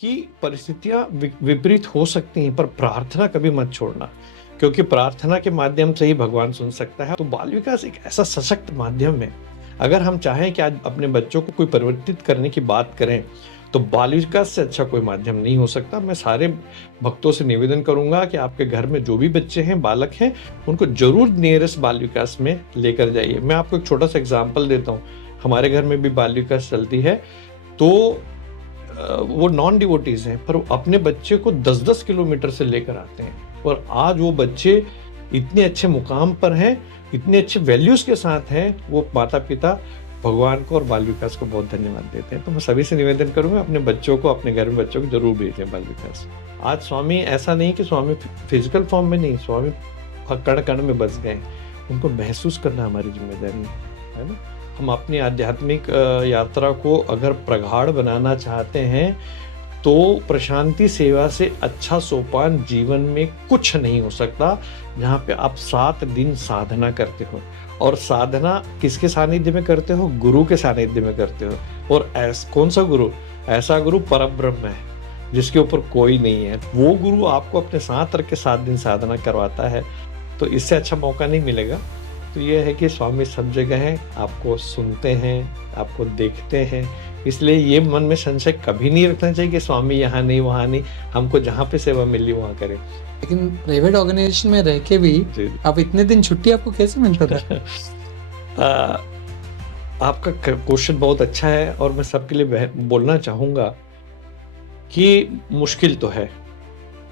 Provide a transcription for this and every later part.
कि परिस्थितियाँ विपरीत हो सकती हैं, पर प्रार्थना कभी मत छोड़ना, क्योंकि प्रार्थना के माध्यम से ही भगवान सुन सकता है। तो बाल विकास एक ऐसा सशक्त माध्यम है, अगर हम चाहें कि आज अपने बच्चों को कोई परिवर्तित करने की बात करें, तो बाल विकास से अच्छा कोई माध्यम नहीं हो सकता। मैं सारे भक्तों से निवेदन करूँगा कि आपके घर में जो भी बच्चे हैं, बालक हैं, उनको ज़रूर नियरेस्ट बाल विकास में लेकर जाइए। मैं आपको एक छोटा-सा एग्ज़ाम्पल देता हूँ, हमारे घर में भी बाल विकास चलती है, तो वो नॉन डिवोटीज़ हैं, पर वो अपने बच्चे को 10-10 किलोमीटर से लेकर आते हैं और आज वो बच्चे इतने अच्छे मुकाम पर हैं, इतने अच्छे वैल्यूज़ के साथ हैं, वो माता-पिता भगवान को और बाल विकास को बहुत धन्यवाद देते हैं। तो मैं सभी से निवेदन करूँगा, अपने बच्चों को, अपने घर में बच्चों को ज़रूर भेजें बाल विकास। आज स्वामी ऐसा नहीं कि स्वामी फिज़िकल फॉर्म में नहीं, स्वामी कण-कण में बस गए हैं। उनको महसूस करना हमारी ज़िम्मेदारी है ना? हम अपनी आध्यात्मिक यात्रा को अगर प्रगाढ़ बनाना चाहते हैं, तो प्रशांति सेवा से अच्छा सोपान जीवन में कुछ नहीं हो सकता, जहाँ पे आप 7 दिन साधना करते हो। और साधना किसके सानिध्य में करते हो? गुरु के सानिध्य में करते हो। और कौन सा गुरु? ऐसा गुरु परब्रह्म है, जिसके ऊपर कोई नहीं है। वो गुरु आपको अपने साथ रख के 7 दिन साधना करवाता है, तो इससे अच्छा मौका नहीं मिलेगा। तो ये है कि स्वामी सब जगह हैं, आपको सुनते हैं, आपको देखते हैं, इसलिए ये मन में संशय कभी नहीं रखना चाहिए कि स्वामी यहाँ नहीं, वहाँ नहीं, हमको जहाँ पे सेवा मिली वहाँ करें। लेकिन प्राइवेट ऑर्गेनाइजेशन में रह के भी आप इतने दिन छुट्टी आपको कैसे मिलता था? आपका क्वेश्चन बहुत अच्छा है और मैं सबके लिए बोलना चाहूँगा कि मुश्किल तो है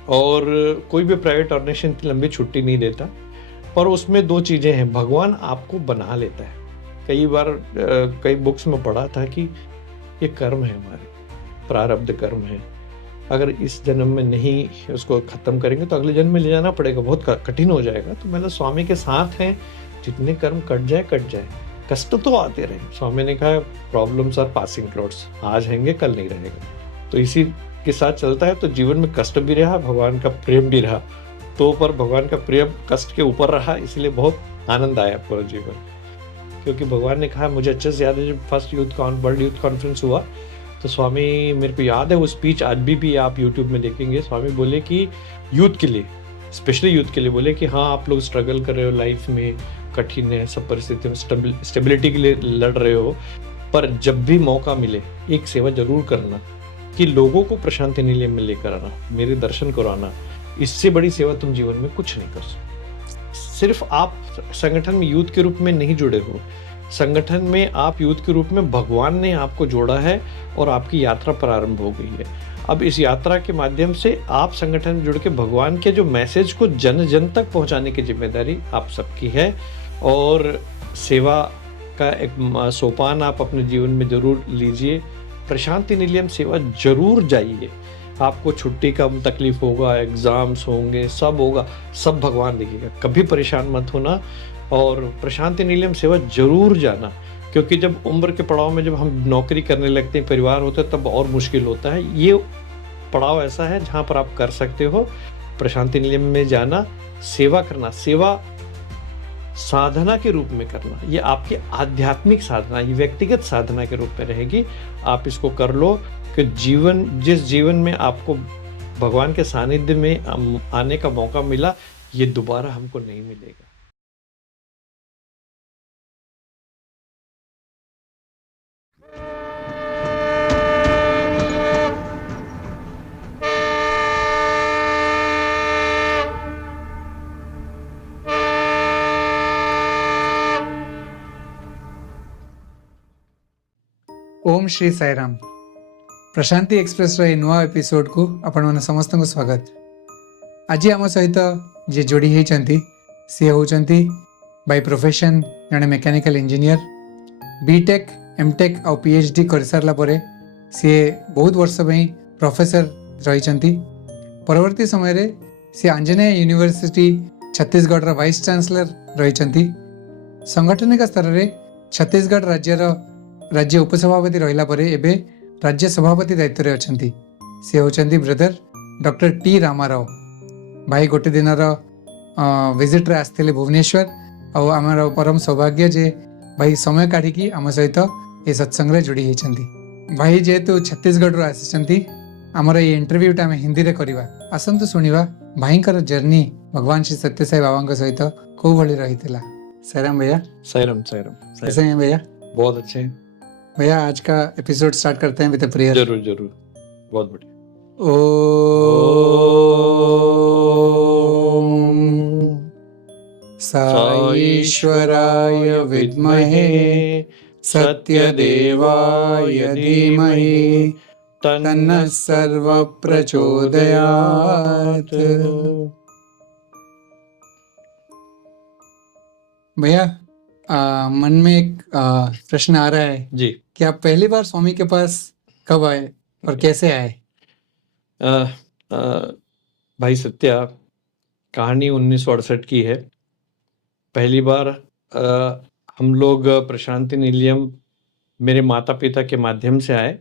और कोई भी प्राइवेट ऑर्गेनाइजेशन इतनी लंबी छुट्टी नहीं देता, पर उसमें 2 चीज़ें हैं, भगवान आपको बना लेता है। कई बार कई बुक्स में पढ़ा था कि ये कर्म है हमारे, प्रारब्ध कर्म है, अगर इस जन्म में नहीं उसको ख़त्म करेंगे तो अगले जन्म में ले जाना पड़ेगा, बहुत कठिन हो जाएगा। तो मतलब स्वामी के साथ हैं, जितने कर्म कट जाए, कष्ट तो आते रहे। स्वामी ने कहा प्रॉब्लम्स आर पासिंग क्लाउड्स, आज हैंगे कल नहीं रहेगा। तो इसी के साथ चलता है, तो जीवन में कष्ट भी रहा, भगवान का प्रेम भी रहा, तो पर भगवान का प्रेम कष्ट के ऊपर रहा, इसलिए बहुत आनंद आया पूरा जीवन। क्योंकि भगवान ने कहा, मुझे अच्छे से याद है जब फर्स्ट वर्ल्ड यूथ कॉन्फ्रेंस हुआ, तो स्वामी, मेरे को याद है वो स्पीच आज भी आप यूट्यूब में देखेंगे, स्वामी बोले कि यूथ के लिए, स्पेशली यूथ के लिए बोले कि हाँ, आप लोग स्ट्रगल कर रहे हो, लाइफ में कठिन है, सब परिस्थिति में स्टेबिलिटी के लिए लड़ रहे हो, पर जब भी मौका मिले एक सेवा जरूर करना कि लोगों को प्रशांति निलय में लेकर आना, मेरे दर्शन कराना। इससे बड़ी सेवा तुम जीवन में कुछ नहीं कर सकते। सिर्फ आप संगठन में यूथ के रूप में नहीं जुड़े हो, संगठन में आप यूथ के रूप में भगवान ने आपको जोड़ा है और आपकी यात्रा प्रारंभ हो गई है। अब इस यात्रा के माध्यम से आप संगठन में जुड़ के भगवान के जो मैसेज को जन जन तक पहुंचाने की जिम्मेदारी आप सबकी है और सेवा का एक सोपान आप अपने जीवन में जरूर लीजिए। प्रशांति निलयम सेवा जरूर जाइए। आपको छुट्टी का तकलीफ होगा, एग्जाम्स होंगे, सब होगा, सब भगवान देखिएगा, कभी परेशान मत होना और प्रशांति निलयम सेवा जरूर जाना। क्योंकि जब उम्र के पड़ाव में जब हम नौकरी करने लगते हैं, परिवार होता है, तब और मुश्किल होता है। ये पड़ाव ऐसा है जहाँ पर आप कर सकते हो प्रशांति निलयम में जाना, सेवा करना, सेवा साधना के रूप में करना, ये आपकी आध्यात्मिक साधना, ये व्यक्तिगत साधना के रूप में रहेगी। आप इसको कर लो कि जिस जीवन में आपको भगवान के सानिध्य में आने का मौका मिला, ये दोबारा हमको नहीं मिलेगा। ओम श्री साईराम। प्रशांति एक्सप्रेस रे नुआ एपिसोड को आपण माने समस्त को स्वागत। आज आम सहित जे जोड़ी होती सी होती बाय प्रोफेशन जड़े मेकानिकल इंजीनियर, बीटेक एमटेक और पीएचडी कर सारा पर सी बहुत वर्ष प्रोफेसर रही। परवर्ती समय रे सी Anjaneya university Chhattisgarh vice chancellor रही। संगठनिक स्तर में छत्तीसगढ़ राज्य उपसभापति रहिला परे एबे राज्य सभापति दायित्व रे अछंती। से होचंती ब्रदर डॉक्टर टी रामाराव भाई। गोटे दिन विजिट रे आस्थिले भुवनेश्वर और आमर परम सौभाग्य जे भाई समय काढ़ी आम सहित ए सत्संग रे जोड़ी होती। भाई जेहेतु छत्तीसगढ़ रो आसिचंती आमर ये इंटरव्यूटा आम हिंदी रे करिवा आसंतु सुनिवा भाईंकर जर्नी भगवान श्री सत्य साई बाबा सहित को भली रही। साईराम भैया। साईराम साईराम कैसे साईराम। हैं भैया? बहुत अच्छे हैं। भैया आज का एपिसोड स्टार्ट करते हैं विद अ प्रेयर। जरूर जरूर, बहुत बढ़िया। ओम साईश्वराय विद्महे सत्यदेवाय धीमहि तन्नः सर्वः प्रचोदयात्। भैया मन में एक प्रश्न आ रहा है जी। कि आप पहली बार स्वामी के पास कब आए और कैसे आए? भाई सत्या, कहानी 1968 की है। पहली बार हम लोग प्रशांति निलयम मेरे माता पिता के माध्यम से आए।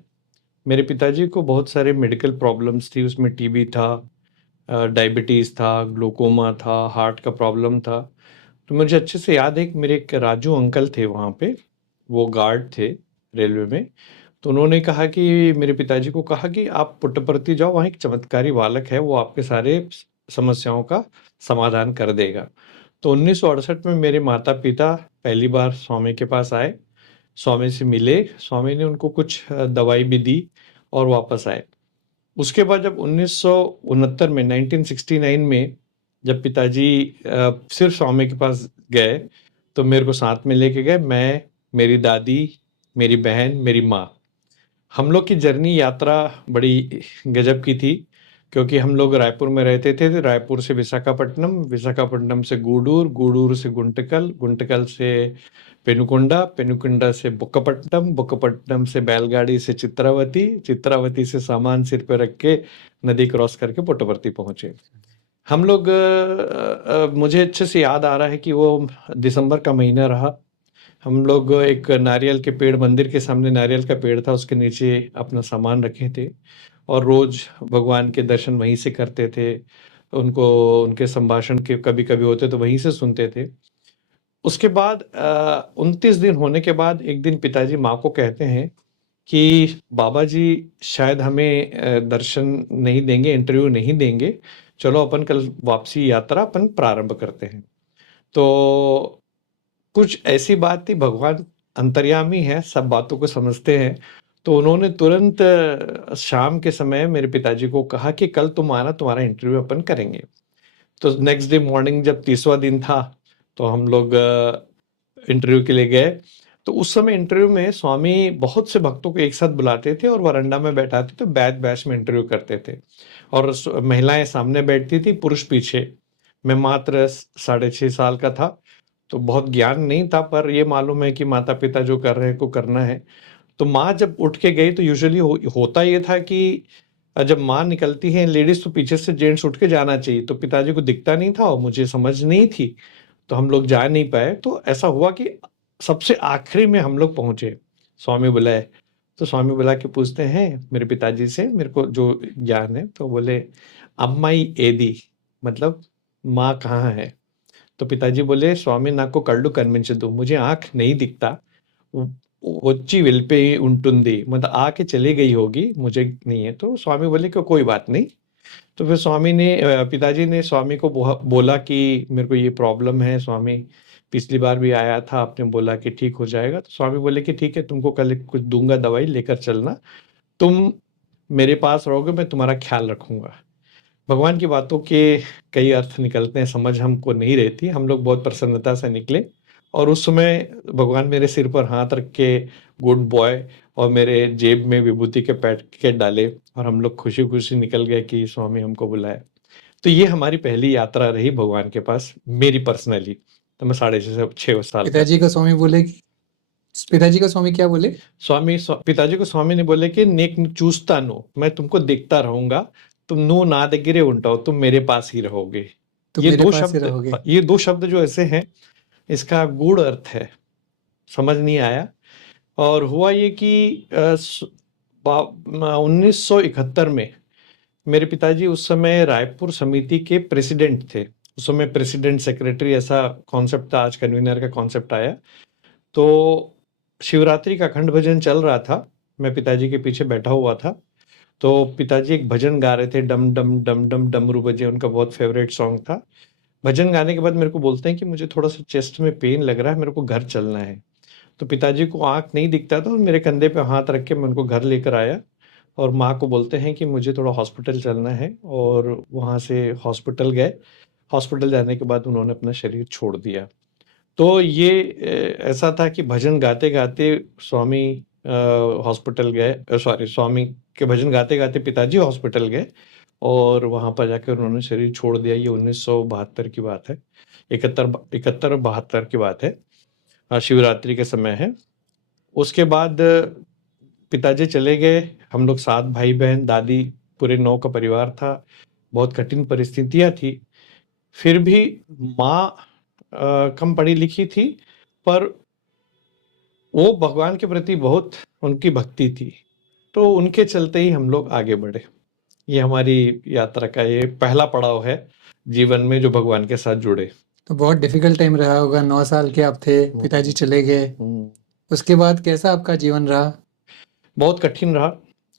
मेरे पिताजी को बहुत सारे मेडिकल प्रॉब्लम्स थी, उसमें टीबी था, डायबिटीज़ था, ग्लूकोमा था, हार्ट का प्रॉब्लम था। तो मुझे अच्छे से याद है कि मेरे एक राजू अंकल थे वहाँ पे, वो गार्ड थे रेलवे में। तो उन्होंने कहा कि मेरे पिताजी को कहा कि आप पुट्टपर्ती जाओ, वहाँ एक चमत्कारी बालक है, वो आपके सारे समस्याओं का समाधान कर देगा। तो 1968 में मेरे माता पिता पहली बार स्वामी के पास आए, स्वामी से मिले, स्वामी ने उनको कुछ दवाई भी दी और वापस आए। उसके बाद जब 1969 में 1969 में जब पिताजी सिर्फ स्वामी के पास गए तो मेरे को साथ में लेके गए, मैं, मेरी दादी, मेरी बहन, मेरी माँ। हम लोग की जर्नी यात्रा बड़ी गजब की थी, क्योंकि हम लोग रायपुर में रहते थे, रायपुर से विशाखापट्टनम, विशाखापट्टनम से गूडूर, गूडूर से गुंटकल, गुंटकल से पेनुकोंडा, पेनुकोंडा से बुक्कापट्टनम, बुक्कापट्टनम से बैलगाड़ी से चित्रावती, चित्रावती से सामान सिर पे रख के नदी क्रॉस करके पुट्टपर्ती पहुंचे। हम लोग मुझे अच्छे से याद आ रहा है कि वो दिसंबर का महीना रहा। हम लोग एक नारियल के पेड़, मंदिर के सामने नारियल का पेड़ था, उसके नीचे अपना सामान रखे थे और रोज भगवान के दर्शन वहीं से करते थे। उनको, उनके संभाषण के कभी कभी होते तो वहीं से सुनते थे। उसके बाद 29 दिन होने के बाद एक दिन पिताजी माँ को कहते हैं कि बाबा जी शायद हमें दर्शन नहीं देंगे, इंटरव्यू नहीं देंगे, चलो अपन कल वापसी यात्रा अपन प्रारंभ करते हैं। तो कुछ ऐसी बात थी, भगवान अंतर्यामी है, सब बातों को समझते हैं। तो उन्होंने तुरंत शाम के समय मेरे पिताजी को कहा कि कल तुम आना, तुम्हारा इंटरव्यू अपन करेंगे। तो नेक्स्ट डे मॉर्निंग जब 30वां दिन था तो हम लोग इंटरव्यू के लिए गए। तो उस समय इंटरव्यू में स्वामी बहुत से भक्तों को एक साथ बुलाते थे और वरांडा में बैठाते थे, बैच बैच में इंटरव्यू करते थे और महिलाएं सामने बैठती थी, पुरुष पीछे। मैं मात्र 6.5 साल का था, तो बहुत ज्ञान नहीं था, पर ये मालूम है कि माता पिता जो कर रहे हैं को करना है। तो माँ जब उठ के गई तो यूजुअली होता ये था कि जब माँ निकलती है लेडीज तो पीछे से जेंट्स उठ के जाना चाहिए। तो पिताजी को दिखता नहीं था और मुझे समझ नहीं थी, तो हम लोग जा नहीं पाए। तो ऐसा हुआ कि सबसे आखिरी में हम लोग पहुंचे, स्वामी बुलाए। तो स्वामी बुला के पूछते हैं मेरे पिताजी से, मेरे को जो ज्ञान है, तो बोले अम्माई एदी, मतलब माँ कहाँ है। तो पिताजी बोले स्वामी नाको कल्लू कन्विंचदू, मुझे आंख नहीं दिखता, వచ్చి వెళ్ళిపోయి ఉంటుంది, मतलब आके चली गई होगी, मुझे नहीं है। तो स्वामी बोले कि कोई बात नहीं। तो फिर स्वामी ने, पिताजी ने स्वामी को बोला कि मेरे को ये प्रॉब्लम है स्वामी, पिछली बार भी आया था, आपने बोला कि ठीक हो जाएगा। तो स्वामी बोले कि ठीक है, तुमको कल कुछ दूंगा दवाई, लेकर चलना, तुम मेरे पास रहोगे, मैं तुम्हारा ख्याल रखूंगा। भगवान की बातों के कई अर्थ निकलते हैं, समझ हमको नहीं रहती। हम लोग बहुत प्रसन्नता से निकले और उस समय भगवान मेरे सिर पर हाथ रख के गुड बॉय और मेरे जेब में विभूति के पैकेट डाले और हम लोग खुशी खुशी निकल गए कि स्वामी हमको बुलाए। तो ये हमारी पहली यात्रा रही भगवान के पास, मेरी पर्सनली। तो मैं 6.5 साल का। पिताजी को स्वामी बोले कि, पिताजी को स्वामी क्या बोले? पिताजी को स्वामी ने बोले कि नेक चूसता नो, मैं तुमको देखता रहूंगा, तुम नो ना दगिरे उंटाओ, तुम मेरे पास ही रहोगे। तुम ये मेरे दो पास ही शब्द, रहोगे। ये दो शब्द जो ऐसे हैं, इसका गूढ़ अर्थ है, समझ नहीं आया। और हुआ ये कि 1971 में मेरे पिताजी उस समय रायपुर समिति के प्रेसिडेंट थे। उस समय प्रेसिडेंट सेक्रेटरी ऐसा कॉन्सेप्ट था, आज कन्वीनर का कॉन्सेप्ट आया। तो शिवरात्रि का अखंड भजन चल रहा था, मैं पिताजी के पीछे बैठा हुआ था। तो पिताजी एक भजन गा रहे थे, डम डम डम डम डमरू बजे, उनका बहुत फेवरेट सॉन्ग था। भजन गाने के बाद मेरे को बोलते हैं कि मुझे थोड़ा सा चेस्ट में पेन लग रहा है, मेरे को घर चलना है। तो पिताजी को आंख नहीं दिखता था और मेरे कंधे पे हाथ रख के मैं उनको घर लेकर आया और माँ को बोलते हैं कि मुझे थोड़ा हॉस्पिटल चलना है, और वहाँ से हॉस्पिटल गए। हॉस्पिटल जाने के बाद उन्होंने अपना शरीर छोड़ दिया। तो ये ऐसा था कि भजन गाते गाते स्वामी हॉस्पिटल गए, सॉरी, स्वामी के भजन गाते गाते पिताजी हॉस्पिटल गए और वहाँ पर जाकर उन्होंने शरीर छोड़ दिया। ये 1972 की बात है, 71-72 की बात है। शिवरात्रि के समय है। उसके बाद पिताजी चले गए, हम लोग 7 भाई बहन, दादी, पूरे 9 का परिवार था। बहुत कठिन परिस्थितियां थी। फिर भी माँ कम पढ़ी लिखी थी, पर वो भगवान के प्रति बहुत उनकी भक्ति थी, तो उनके चलते ही हम लोग आगे बढ़े। ये हमारी यात्रा का ये पहला पड़ाव है जीवन में जो भगवान के साथ जुड़े। तो बहुत डिफिकल्ट टाइम रहा होगा, 9 साल के आप थे, पिताजी चले गए, उसके बाद कैसा आपका जीवन रहा? बहुत कठिन रहा,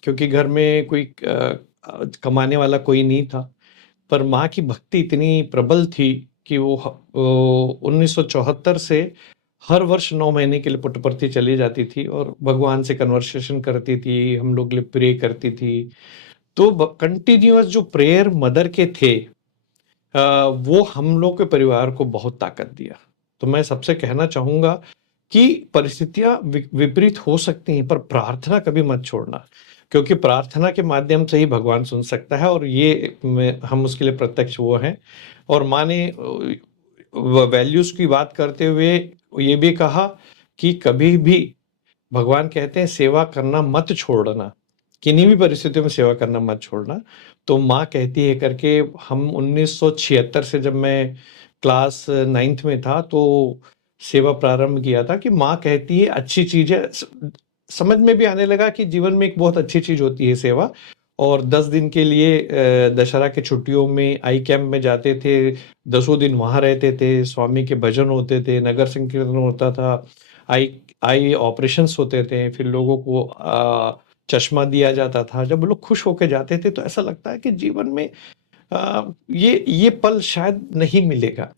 क्योंकि घर में कोई कमाने वाला कोई नहीं था, पर माँ की भक्ति इतनी प्रबल थी कि वो 1974 से हर वर्ष 9 महीने के लिए पुट्टपर्थी चली जाती थी और भगवान से कन्वर्सेशन करती थी, हम लोग के लिए प्रे करती थी। तो कंटिन्यूअस जो प्रेयर मदर के थे, वो हम लोग के परिवार को बहुत ताकत दिया। तो मैं सबसे कहना चाहूंगा कि परिस्थितियां विपरीत हो सकती हैं, पर प्रार्थना कभी मत छोड़ना, क्योंकि प्रार्थना के माध्यम से ही भगवान सुन सकता है, और ये हम उसके लिए प्रत्यक्ष वो हैं। और माँ ने वैल्यूज की बात करते हुए ये भी कहा कि कभी भी भगवान कहते हैं सेवा करना मत छोड़ना, किन्हीं भी परिस्थितियों में सेवा करना मत छोड़ना। तो माँ कहती है करके, हम 1976 से, जब मैं क्लास 9th में था, तो सेवा प्रारंभ किया था कि माँ कहती है अच्छी चीज है। समझ में भी आने लगा कि जीवन में एक बहुत अच्छी चीज होती है सेवा। और 10 दिन के लिए दशहरा के छुट्टियों में आई कैंप में जाते थे, 10 दिन वहां रहते थे, स्वामी के भजन होते थे, नगर संकीर्तन होता था, आई आई ऑपरेशंस होते थे, फिर लोगों को चश्मा दिया जाता था। जब लोग खुश होकर जाते थे तो ऐसा लगता है कि जीवन में ये पल शायद नहीं मिलेगा।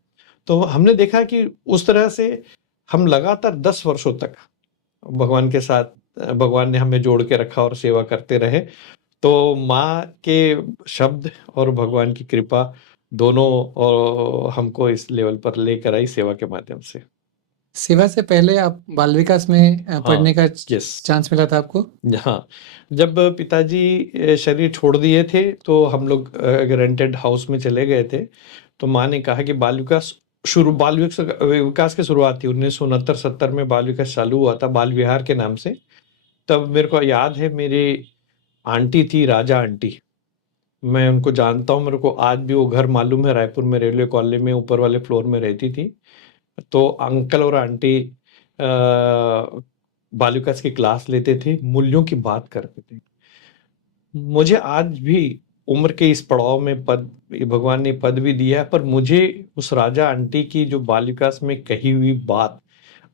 तो हमने देखा कि उस तरह से हम लगातार 10 वर्षों तक भगवान के साथ, भगवान ने हमें जोड़ के रखा और सेवा करते रहे। तो माँ के शब्द और भगवान की कृपा दोनों और हमको इस लेवल पर लेकर आई सेवा के माध्यम से। सेवा से पहले आप बाल विकास में पढ़ने का यस। चांस मिला था आपको? हाँ, जब पिताजी शरीर छोड़ दिए थे तो हम लोग रेंटेड हाउस में चले गए थे। तो माँ ने कहा कि बाल विकास की शुरुआत थी 1969-70 में, बाल विकास चालू हुआ था बाल विहार के नाम से। तब मेरे को याद है, मेरे आंटी थी, राजा आंटी, मैं उनको जानता हूँ, मेरे को आज भी वो घर मालूम है, रायपुर में रेलवे कॉलोनी में ऊपर वाले फ्लोर में रहती थी। तो अंकल और आंटी बाल विकास की क्लास लेते थे, मूल्यों की बात करते थे। मुझे आज भी उम्र के इस पड़ाव में भगवान ने पद भी दिया है, पर मुझे उस राजा आंटी की जो बाल विकास में कही हुई बात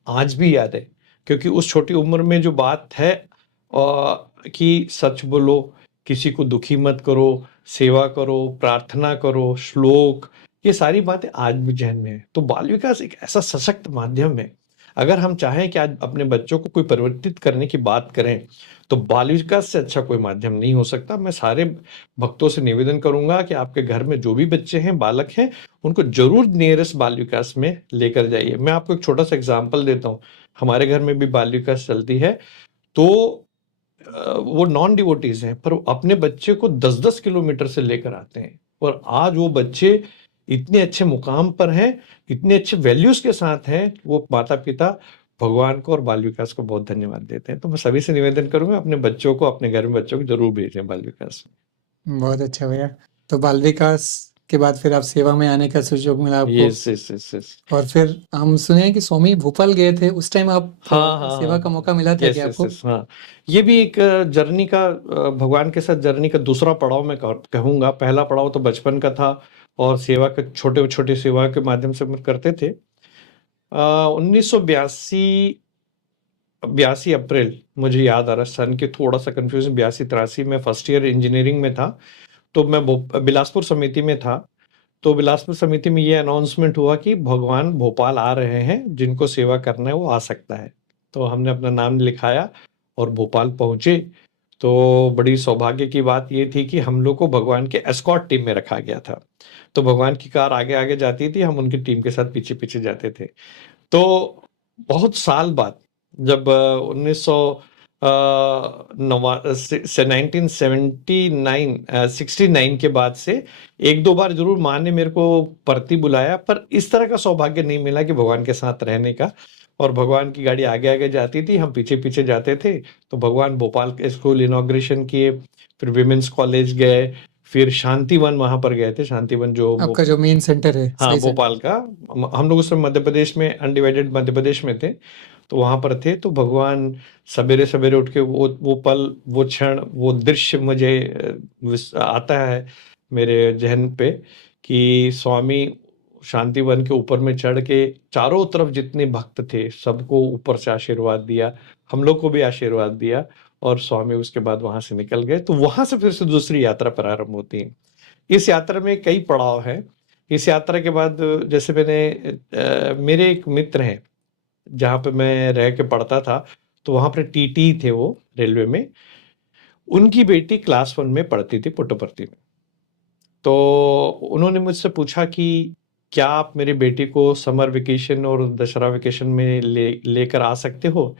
आज भी याद है। क्योंकि उस छोटी उम्र में जो बात है कि सच बोलो, किसी को दुखी मत करो, सेवा करो, प्रार्थना करो, श्लोक, ये सारी बातें आज भी जहन में है। तो बाल विकास एक ऐसा सशक्त माध्यम है। अगर हम चाहें कि आज अपने बच्चों को कोई परिवर्तित करने की बात करें, तो बाल विकास से अच्छा कोई माध्यम नहीं हो सकता। मैं सारे भक्तों से निवेदन करूंगा कि आपके घर में जो भी बच्चे हैं, बालक हैं, उनको जरूर नियरेस्ट बाल विकास में लेकर जाइए। मैं आपको एक छोटा सा एग्जाम्पल देता हूँ। हमारे घर में भी बाल विकास चलती है, तो वो नॉन डिवोटीज हैं, पर वो अपने बच्चे को 10-10 किलोमीटर से लेकर आते हैं, और आज वो बच्चे इतने अच्छे मुकाम पर हैं, इतने अच्छे वैल्यूज के साथ हैं, वो माता पिता भगवान को और बाल विकास को बहुत धन्यवाद देते हैं। तो मैं सभी से निवेदन करूंगा, अपने बच्चों को, अपने घर में बच्चों को जरूर भेजें बाल विकास में। बहुत अच्छा भैया। तो बाल विकास के बाद फिर आप सेवा में आने का सुयोग मिला आपको? यस। और फिर हम सुने हैं कि स्वामी भोपाल गए थे, उस टाइम आप सेवा का मौका मिला था क्या आपको? हाँ, ये भी एक जर्नी का, भगवान के साथ जर्नी का दूसरा पड़ाव मैं कहूंगा। पहला पड़ाव तो बचपन का था और सेवा के छोटे छोटे सेवा के माध्यम से हम करते थे। 1982 82 अप्रैल, मुझे याद आ रहा है सन के, थोड़ा सा कंफ्यूजन, 82-83 में फर्स्ट ईयर इंजीनियरिंग में था। तो मैं बिलासपुर समिति में था। तो बिलासपुर समिति में ये अनाउंसमेंट हुआ कि भगवान भोपाल आ रहे हैं, जिनको सेवा करना है वो आ सकता है। तो हमने अपना नाम लिखाया और भोपाल पहुंचे। तो बड़ी सौभाग्य की बात ये थी कि हम लोग को भगवान के एस्कॉर्ट टीम में रखा गया था। तो भगवान की कार आगे आगे जाती थी, हम उनकी टीम के साथ पीछे पीछे जाते थे। तो बहुत साल बाद, जब 1969 के बाद से एक दो बार जरूर माँ ने मेरे को परती बुलाया, पर इस तरह का सौभाग्य नहीं मिला कि भगवान के साथ रहने का। और भगवान की गाड़ी आगे आगे जाती थी, हम पीछे पीछे जाते थे। तो भगवान भोपाल के स्कूल इनॉग्रेशन किए, फिर विमेंस कॉलेज गए, फिर शांतिवन वहां पर गए थे। शांतिवन जो आपका जो मेन सेंटर है, हाँ सही सेंटर। भोपाल का, हम लोग उस समय मध्य प्रदेश में, अनडिवाइडेड मध्य प्रदेश में थे। तो वहां पर थे। तो भगवान सवेरे सवेरे उठ के, वो पल, वो क्षण, वो दृश्य मुझे आता है मेरे जहन पे कि स्वामी शांतिवन के ऊपर में चढ़ के चारों तरफ जितने भक्त थे सबको ऊपर से आशीर्वाद दिया, हम लोग को भी आशीर्वाद दिया। और स्वामी उसके बाद वहां से निकल गए। तो वहां से फिर से दूसरी यात्रा प्रारंभ होती है। इस यात्रा में कई पड़ाव हैं। इस यात्रा के बाद जैसे मेरे एक मित्र हैं जहाँ पे मैं रह के पढ़ता था, तो वहां पर टीटी थे वो रेलवे में। उनकी बेटी क्लास 1 में पढ़ती थी पुट्टपर्ती में। तो उन्होंने मुझसे पूछा कि क्या आप मेरी बेटी को समर वेकेशन और दशहरा वेकेशन में लेकर आ सकते हो।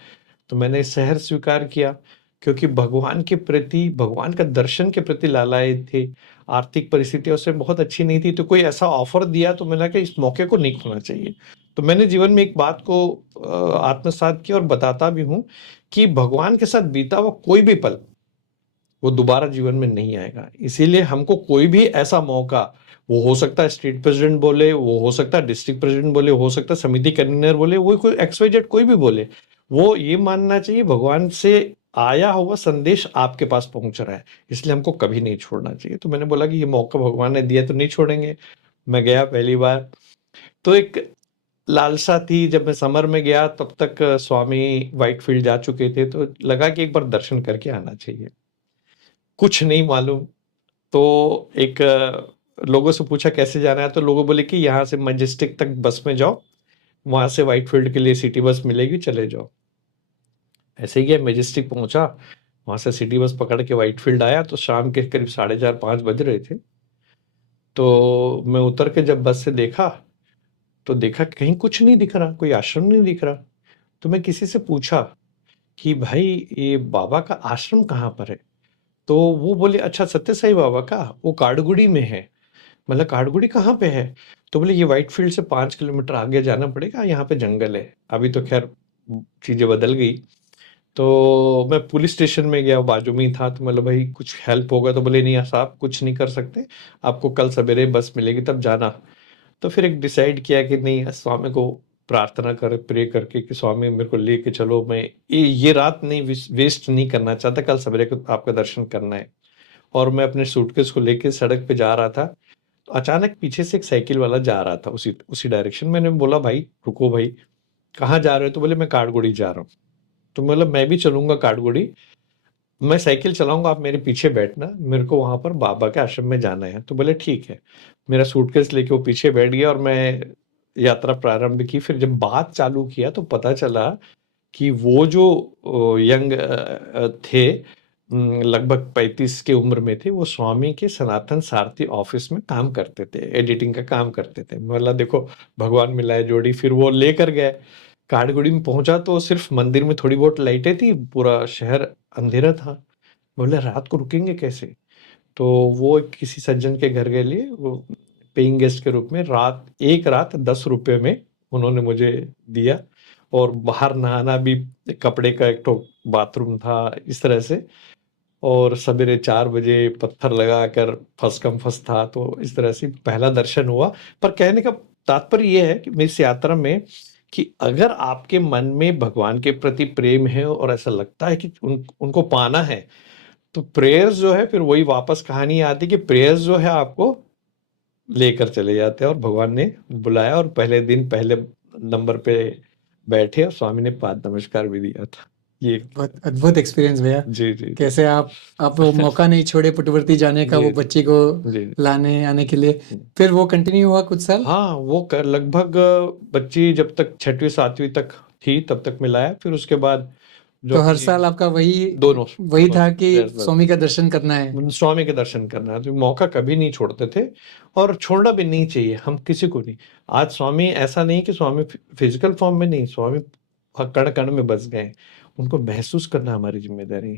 तो मैंने शहर स्वीकार किया, क्योंकि भगवान के प्रति, भगवान का दर्शन के प्रति लालायित थे। आर्थिक परिस्थितियां उससे बहुत अच्छी नहीं थी, तो कोई ऐसा ऑफर दिया तो मैंने कहा इस मौके को नहीं खोना चाहिए। तो मैंने जीवन में एक बात को आत्मसात किया और बताता भी हूँ कि भगवान के साथ बीता हुआ कोई भी पल वो दोबारा जीवन में नहीं आएगा। इसीलिए हमको कोई भी ऐसा मौका, वो हो सकता है स्टेट प्रेसिडेंट बोले, वो हो सकता है डिस्ट्रिक्ट प्रेसिडेंट बोले, हो सकता है समिति कन्वीनर बोले, वो कोई XYZ कोई भी बोले, वो ये मानना चाहिए भगवान से आया हुआ संदेश आपके पास पहुंच रहा है, इसलिए हमको कभी नहीं छोड़ना चाहिए। तो मैंने बोला कि ये मौका भगवान ने दिया तो नहीं छोड़ेंगे। मैं गया पहली बार, तो एक लालसा थी। जब मैं समर में गया तब तक स्वामी व्हाइटफील्ड जा चुके थे, तो लगा कि एक बार दर्शन करके आना चाहिए। कुछ नहीं मालूम। तो एक लोगों से पूछा कैसे जाना है, तो लोगों बोले कि यहाँ से मजेस्टिक तक बस में जाओ, वहां से व्हाइटफील्ड के लिए सिटी बस मिलेगी, चले जाओ। ऐसे ही गया, मजेस्टिक पहुंचा, वहां से सिटी बस पकड़ के व्हाइटफील्ड आया। तो शाम के करीब 4:30-5 बज रहे थे। तो मैं उतर के जब बस से देखा, तो देखा कहीं कुछ नहीं दिख रहा, कोई आश्रम नहीं दिख रहा। तो मैं किसी से पूछा कि भाई ये बाबा का आश्रम कहाँ पर है। तो वो बोले अच्छा सत्य साई बाबा का, वो काडगुड़ी में है। मतलब काडगुड़ी कहाँ पे है। तो बोले ये व्हाइटफील्ड से 5 किलोमीटर आगे जाना पड़ेगा, यहाँ पे जंगल है। अभी तो खैर चीजें बदल गई। तो मैं पुलिस स्टेशन में गया, बाजू में ही था। तो मतलब भाई कुछ हेल्प होगा, तो बोले नहीं साहब कुछ नहीं कर सकते, आपको कल सवेरे बस मिलेगी तब जाना। तो फिर एक डिसाइड किया कि नहीं, स्वामी को प्रार्थना कर, प्रे करके कि स्वामी मेरे को लेके चलो, मैं ये रात नहीं वेस्ट नहीं करना चाहता, कल सवेरे को आपका दर्शन करना है। और मैं अपने सूटकेस को लेके सड़क पे जा रहा था, तो अचानक पीछे से एक साइकिल वाला जा रहा था उसी उसी डायरेक्शन। मैंने बोला भाई रुको भाई, कहाँ जा रहे हो। तो बोले मैं काठगोड़ी जा रहा हूँ। तो मतलब मैं भी चलूंगा काठगोड़ी, मैं साइकिल चलाऊंगा, आप मेरे पीछे बैठना, मेरे को वहां पर बाबा के आश्रम में जाना है। तो बोले ठीक है। मेरा सूटकेस लेके वो पीछे बैठ गया और मैं यात्रा प्रारंभ की। फिर जब बात चालू किया तो पता चला कि वो जो यंग थे, लगभग 35 की उम्र में थे, वो स्वामी के सनातन सारथी ऑफिस में काम करते थे, एडिटिंग का काम करते थे। मतलब देखो भगवान मिलाए जोड़ी। फिर वो लेकर गए, काठगुड़ी में पहुंचा तो सिर्फ मंदिर में थोड़ी बहुत लाइटें थी, पूरा शहर अंधेरा था। बोले रात को रुकेंगे कैसे। तो वो किसी सज्जन के घर के लिए वो पेइंग गेस्ट के रूप में एक रात 10 रुपए में उन्होंने मुझे दिया। और बाहर नहाना भी, कपड़े का एक तो बाथरूम था इस तरह से। और सवेरे 4 बजे पत्थर लगाकर फर्स्ट कम फर्स्ट था। तो इस तरह से पहला दर्शन हुआ। पर कहने का तात्पर्य यह है कि मेरी इस यात्रा में, कि अगर आपके मन में भगवान के प्रति प्रेम है और ऐसा लगता है कि उनको पाना है, तो प्रेयर्स जो है, फिर वही वापस कहानी आती है कि प्रेयर्स जो है आपको लेकर चले जाते हैं। और भगवान ने बुलाया और पहले दिन पहले नंबर पे बैठे और स्वामी ने पाद नमस्कार भी दिया था। ये बहुत अद्भुत एक्सपीरियंस भैया। जी, जी, जी। कैसे आप वो मौका नहीं छोड़े पुटवर्ती जाने का, जी, वो जी, बच्ची को जी, जी। लाने आने के लिए। हुँ। फिर वो कंटिन्यू हुआ कुछ साल? हाँ, वो लगभग बच्ची जब तक 6वीं 7वीं तक थी तब तक मैं लाया, फिर उसके बाद जो तो हर अपनी साल आपका वही दोनों वही था कि बस स्वामी का दर्शन करना है। स्वामी के दर्शन करना है, तो मौका कभी नहीं छोड़ते थे और छोड़ना भी नहीं चाहिए, हम किसी को नहीं। आज स्वामी ऐसा नहीं कि स्वामी फिजिकल फॉर्म में नहीं, स्वामी कण कण में बस गए, उनको महसूस करना हमारी जिम्मेदारी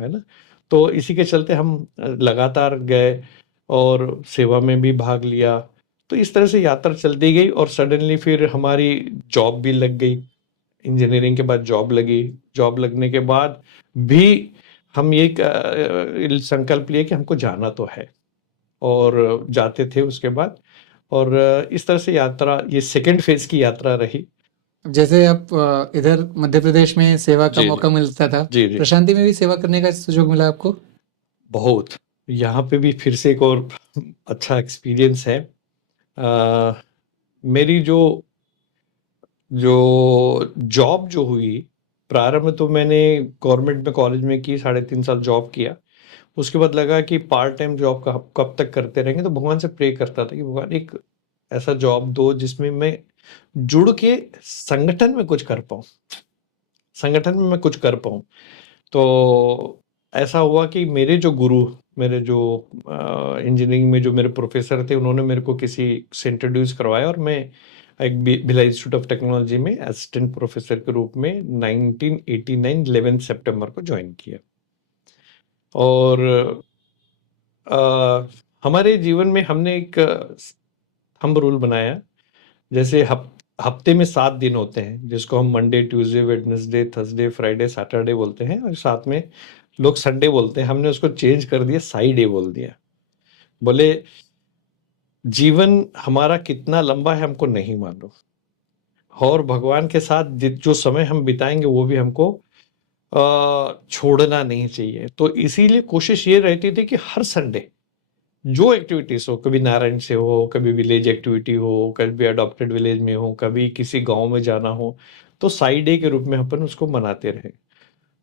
है ना। तो इसी के चलते हम लगातार गए और सेवा में भी भाग लिया। तो इस तरह से यात्रा चलती गई और सडनली फिर हमारी जॉब भी लग गई। इंजीनियरिंग के बाद जॉब लगी। जॉब लगने के बाद भी हम ये संकल्प लिए कि हमको जाना तो है और जाते थे उसके बाद। और इस तरह से यात्रा, ये सेकंड फेज की यात्रा रही। जैसे आप इधर मध्य प्रदेश में सेवा का जी, जी। मौका मिलता था, जी, जी। प्रशांति में भी सेवा करने का सुयोग मिला आपको? बहुत। यहाँ पे भी फिर से एक और अच्छा एक्सपीरियंस है। मेरी जो जॉब जो हुई, प्रारंभ तो मैंने गवर्नमेंट में कॉलेज में की, 3.5 साल जॉब किया। उसके बाद लगा कि पार्ट टाइम जॉब का कब तक करते रहेंगे, तो भगवान से प्रे करता था कि भगवान एक ऐसा जॉब दो जिसमें मैं जुड़ के संगठन में कुछ कर पाऊँ, संगठन में मैं कुछ कर पाऊँ। तो ऐसा हुआ कि मेरे जो इंजीनियरिंग में जो मेरे प्रोफेसर थे, उन्होंने मेरे को किसी से इंट्रोड्यूस करवाया और मैं एक भिलाई इंस्टीट्यूट ऑफ टेक्नोलॉजी में असिस्टेंट प्रोफेसर के रूप में 1989 11 सितंबर को ज्वाइन किया। और हमारे जीवन में हमने एक थंब रूल बनाया, जैसे हफ्ते में 7 दिन होते हैं, जिसको हम Monday, Tuesday, Wednesday, Thursday, Friday, Saturday बोलते हैं, और साथ में लोग संडे बोलते हैं। हमने उसको चेंज कर दिया, साई डे बोल दिया। बोले जीवन हमारा कितना लंबा है हमको नहीं मालूम, और भगवान के साथ जो समय हम बिताएंगे वो भी हमको छोड़ना नहीं चाहिए। तो इसीलिए कोशिश ये रहती थी कि हर संडे जो एक्टिविटीज हो, कभी नारायण से हो, कभी विलेज एक्टिविटी हो, कभी अडॉप्टेड विलेज में हो, कभी किसी गांव में जाना हो, तो साई डे के रूप में अपन उसको मनाते रहे।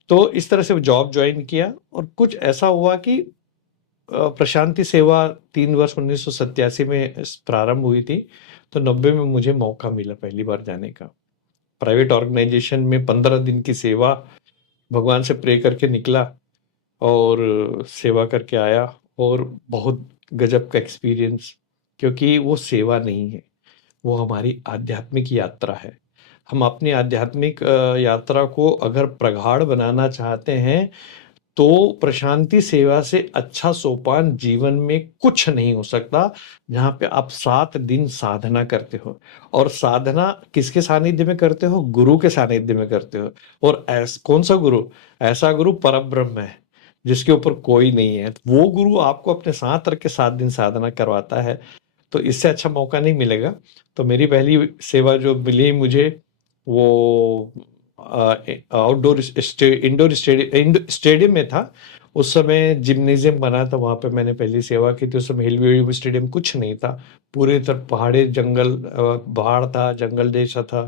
तो इस तरह से जॉब ज्वाइन किया और कुछ ऐसा हुआ कि प्रशांति सेवा 3 वर्ष 1987 में प्रारंभ हुई थी, तो 90 में मुझे मौका मिला पहली बार जाने का। प्राइवेट ऑर्गेनाइजेशन में 15 दिन की सेवा, भगवान से प्रे करके निकला और सेवा करके आया, और बहुत गजब का एक्सपीरियंस, क्योंकि वो सेवा नहीं है, वो हमारी आध्यात्मिक यात्रा है। हम अपनी आध्यात्मिक यात्रा को अगर प्रगाढ़ बनाना चाहते हैं, तो प्रशांति सेवा से अच्छा सोपान जीवन में कुछ नहीं हो सकता, जहाँ पे आप 7 दिन साधना करते हो। और साधना किसके सानिध्य में करते हो? गुरु के सानिध्य में करते हो। और कौन सा गुरु? ऐसा गुरु परब्रह्म है, जिसके ऊपर कोई नहीं है। वो गुरु आपको अपने साथ रख के 7 दिन साधना करवाता है, तो इससे अच्छा मौका नहीं मिलेगा। तो मेरी पहली सेवा जो मिली मुझे, वो आउटडोर इंडोर स्टेडियम में था। उस समय जिम्नेजियम बना था, वहां पे मैंने पहली सेवा की थी। उस समय हिल स्टेडियम कुछ नहीं था, पूरे तरफ पहाड़े जंगल, पहाड़ था, जंगल जैसा था।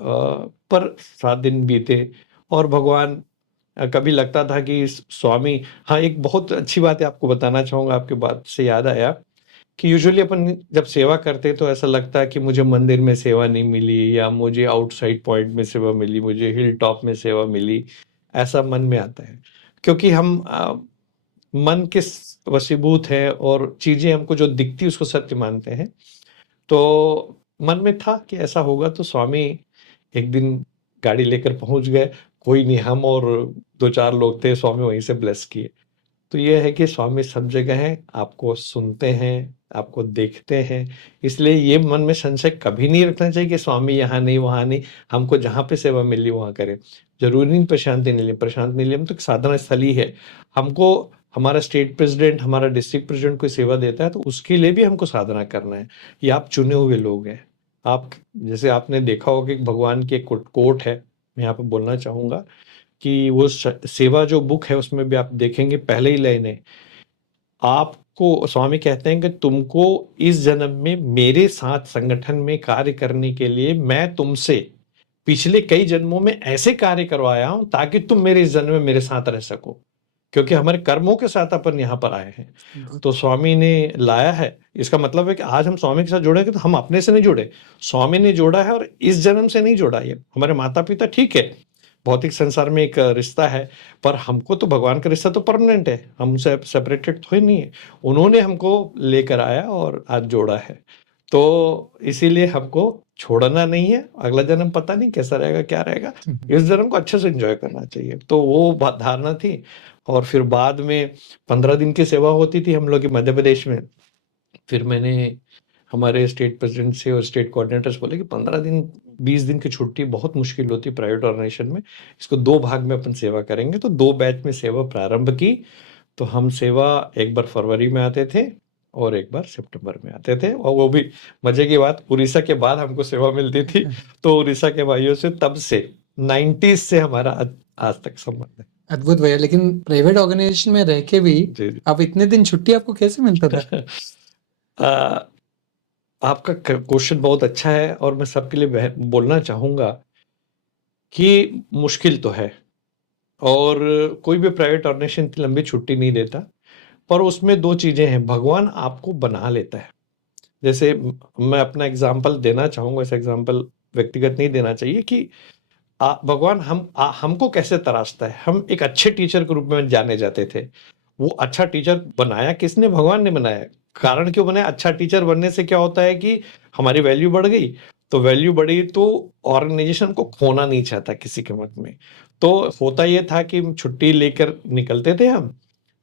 पर 7 दिन बीते और भगवान, कभी लगता था कि स्वामी, हाँ एक बहुत अच्छी बात है आपको बताना चाहूंगा, आपकी बात से याद आया कि यूजुअली अपन जब सेवा करते हैं तो ऐसा लगता है कि मुझे मंदिर में सेवा नहीं मिली, या मुझे आउटसाइड पॉइंट में सेवा मिली, मुझे हिल टॉप में सेवा मिली, ऐसा मन में आता है। क्योंकि हम मन के वशीभूत हैं और चीजें हमको जो दिखती उसको सत्य मानते हैं। तो मन में था कि ऐसा होगा, तो स्वामी एक दिन गाड़ी लेकर पहुंच गए। कोई नहीं, हम और 2-4 लोग थे, स्वामी वहीं से ब्लेस किए। तो ये है कि स्वामी सब जगह हैं, आपको सुनते हैं, आपको देखते हैं। इसलिए ये मन में संशय कभी नहीं रखना चाहिए कि स्वामी यहाँ नहीं, वहाँ नहीं। हमको जहाँ पे सेवा मिली वहाँ करें। जरूरी नहीं प्रशांति निलय, प्रशांति निलय तो एक साधना स्थल ही है। हमको हमारा स्टेट प्रेसिडेंट, हमारा डिस्ट्रिक्ट प्रेसिडेंट कोई सेवा देता है, तो उसके लिए भी हमको साधना करना है। ये आप चुने हुए लोग हैं। आप जैसे आपने देखा होगा कि भगवान की एक कोट है, मैं यहाँ पे बोलना चाहूंगा कि वो सेवा जो बुक है उसमें भी आप देखेंगे, पहले ही लाइन है, आपको स्वामी कहते हैं कि तुमको इस जन्म में मेरे साथ संगठन में कार्य करने के लिए मैं तुमसे पिछले कई जन्मों में ऐसे कार्य करवाया हूं ताकि तुम मेरे इस जन्म में मेरे साथ रह सको, क्योंकि हमारे कर्मों के साथ अपन यहाँ पर आए हैं। अद्भुत। तो स्वामी ने लाया है, इसका मतलब है कि आज हम स्वामी के साथ जुड़े तो हम अपने से नहीं जुड़े, स्वामी ने जोड़ा है, और इस जन्म से नहीं जोड़ा। ये हमारे माता पिता ठीक है, भौतिक संसार में एक रिश्ता है, पर हमको तो भगवान का रिश्ता तो परमानेंट है, हमसे सेपरेटेड तो ही नहीं है। उन्होंने हमको लेकर आया और आज जोड़ा है, तो इसीलिए हमको छोड़ना नहीं है। अगला जन्म पता नहीं कैसा रहेगा, क्या रहेगा, इस जन्म को अच्छे से एंजॉय करना चाहिए। तो वो धारणा थी। और फिर बाद में 15 दिन की सेवा होती थी हम लोग की मध्य प्रदेश में। फिर मैंने हमारे स्टेट प्रेसिडेंट से और स्टेट कोऑर्डिनेटर्स बोले कि 15 दिन 20 दिन की छुट्टी बहुत मुश्किल होती है प्राइवेट ऑर्गेनाइजेशन में, इसको 2 भाग में अपन सेवा करेंगे। तो 2 बैच में सेवा प्रारंभ की। तो हम सेवा एक बार फरवरी में आते थे और एक बार सितंबर में आते थे, और वो भी मजे की बात, उड़ीसा के बाद हमको सेवा मिलती थी। तो उड़ीसा के भाइयों से तब से 90s से हमारा आज तक संबंध है। अद्भुत भैया, लेकिन प्राइवेट ऑर्गेनाइजेशन में रह के भी जी जी। आप इतने दिन छुट्टी आपको कैसे मिलता था? आपका क्वेश्चन बहुत अच्छा है, और मैं सबके लिए बोलना चाहूंगा कि मुश्किल तो है, और कोई भी प्राइवेट ऑर्गेनाइजेशन इतनी लंबी छुट्टी नहीं देता। पर उसमें 2 चीजें हैं, भगवान आपको बना लेता है। जैसे मैं अपना एग्जाम्पल देना चाहूंगा, ऐसा एग्जाम्पल व्यक्तिगत नहीं देना चाहिए, कि भगवान हमको कैसे तराशता है। हम एक अच्छे टीचर के रूप में जाने जाते थे, वो अच्छा टीचर बनाया किसने? भगवान ने बनाया। कारण क्यों बनाया? अच्छा टीचर बनने से क्या होता है कि हमारी वैल्यू बढ़ गई। तो वैल्यू बढ़ी तो ऑर्गेनाइजेशन को खोना नहीं चाहता किसी के मन में। तो होता ये था कि छुट्टी लेकर निकलते थे हम,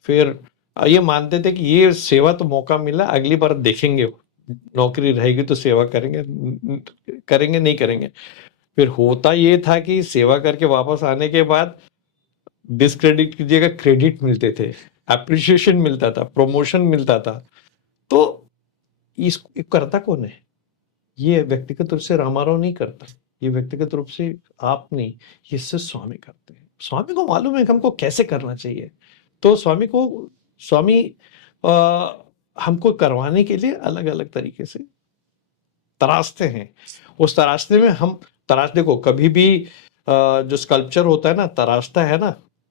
फिर ये मानते थे कि ये सेवा तो मौका मिला, अगली बार देखेंगे, नौकरी रहेगी तो सेवा करेंगे, करेंगे नहीं करेंगे। फिर होता ये था कि सेवा करके वापस आने के बाद डिस्क्रेडिट की जगह क्रेडिट मिलते थे, एप्रिसिएशन मिलता था, प्रमोशन मिलता था। तो इसको करता कौन है? ये व्यक्तिगत रूप से रामाराव नहीं करता, ये व्यक्तिगत रूप से आप नहीं, ये सिर्फ स्वामी करते हैं। स्वामी को मालूम है कि हमको कैसे करना चाहिए। तो स्वामी हमको करवाने के लिए अलग अलग तरीके से तराशते हैं। उस तराशने में हम देखो, कभी भी जो स्कल्पचर होता है ना, तराशता है ना,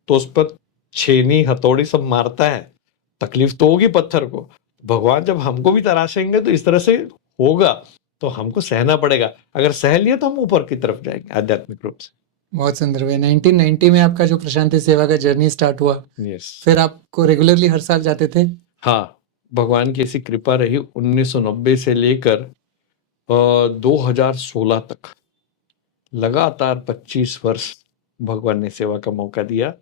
तो उस पर छेनी हथौड़ी सब मारता है, तकलीफ तो होगी पत्थर को। भगवान जब हमको भी तराशेंगे तो इस तरह से होगा, तो हमको सहना पड़ेगा। अगर सह लिया तो हम ऊपर की तरफ जाएंगे आध्यात्मिक रूप से। बहुत सुंदर भैया। 1990 में आपका जो प्रशांति सेवा का जर्नी स्टार्ट हुआ, यस। फिर आपको रेगुलरली हर साल जाते थे? हाँ, भगवान की ऐसी कृपा रही। 1990 से लेकर 2016 तक लगातार 25 वर्ष भगवान ने सेवा का मौका दिया,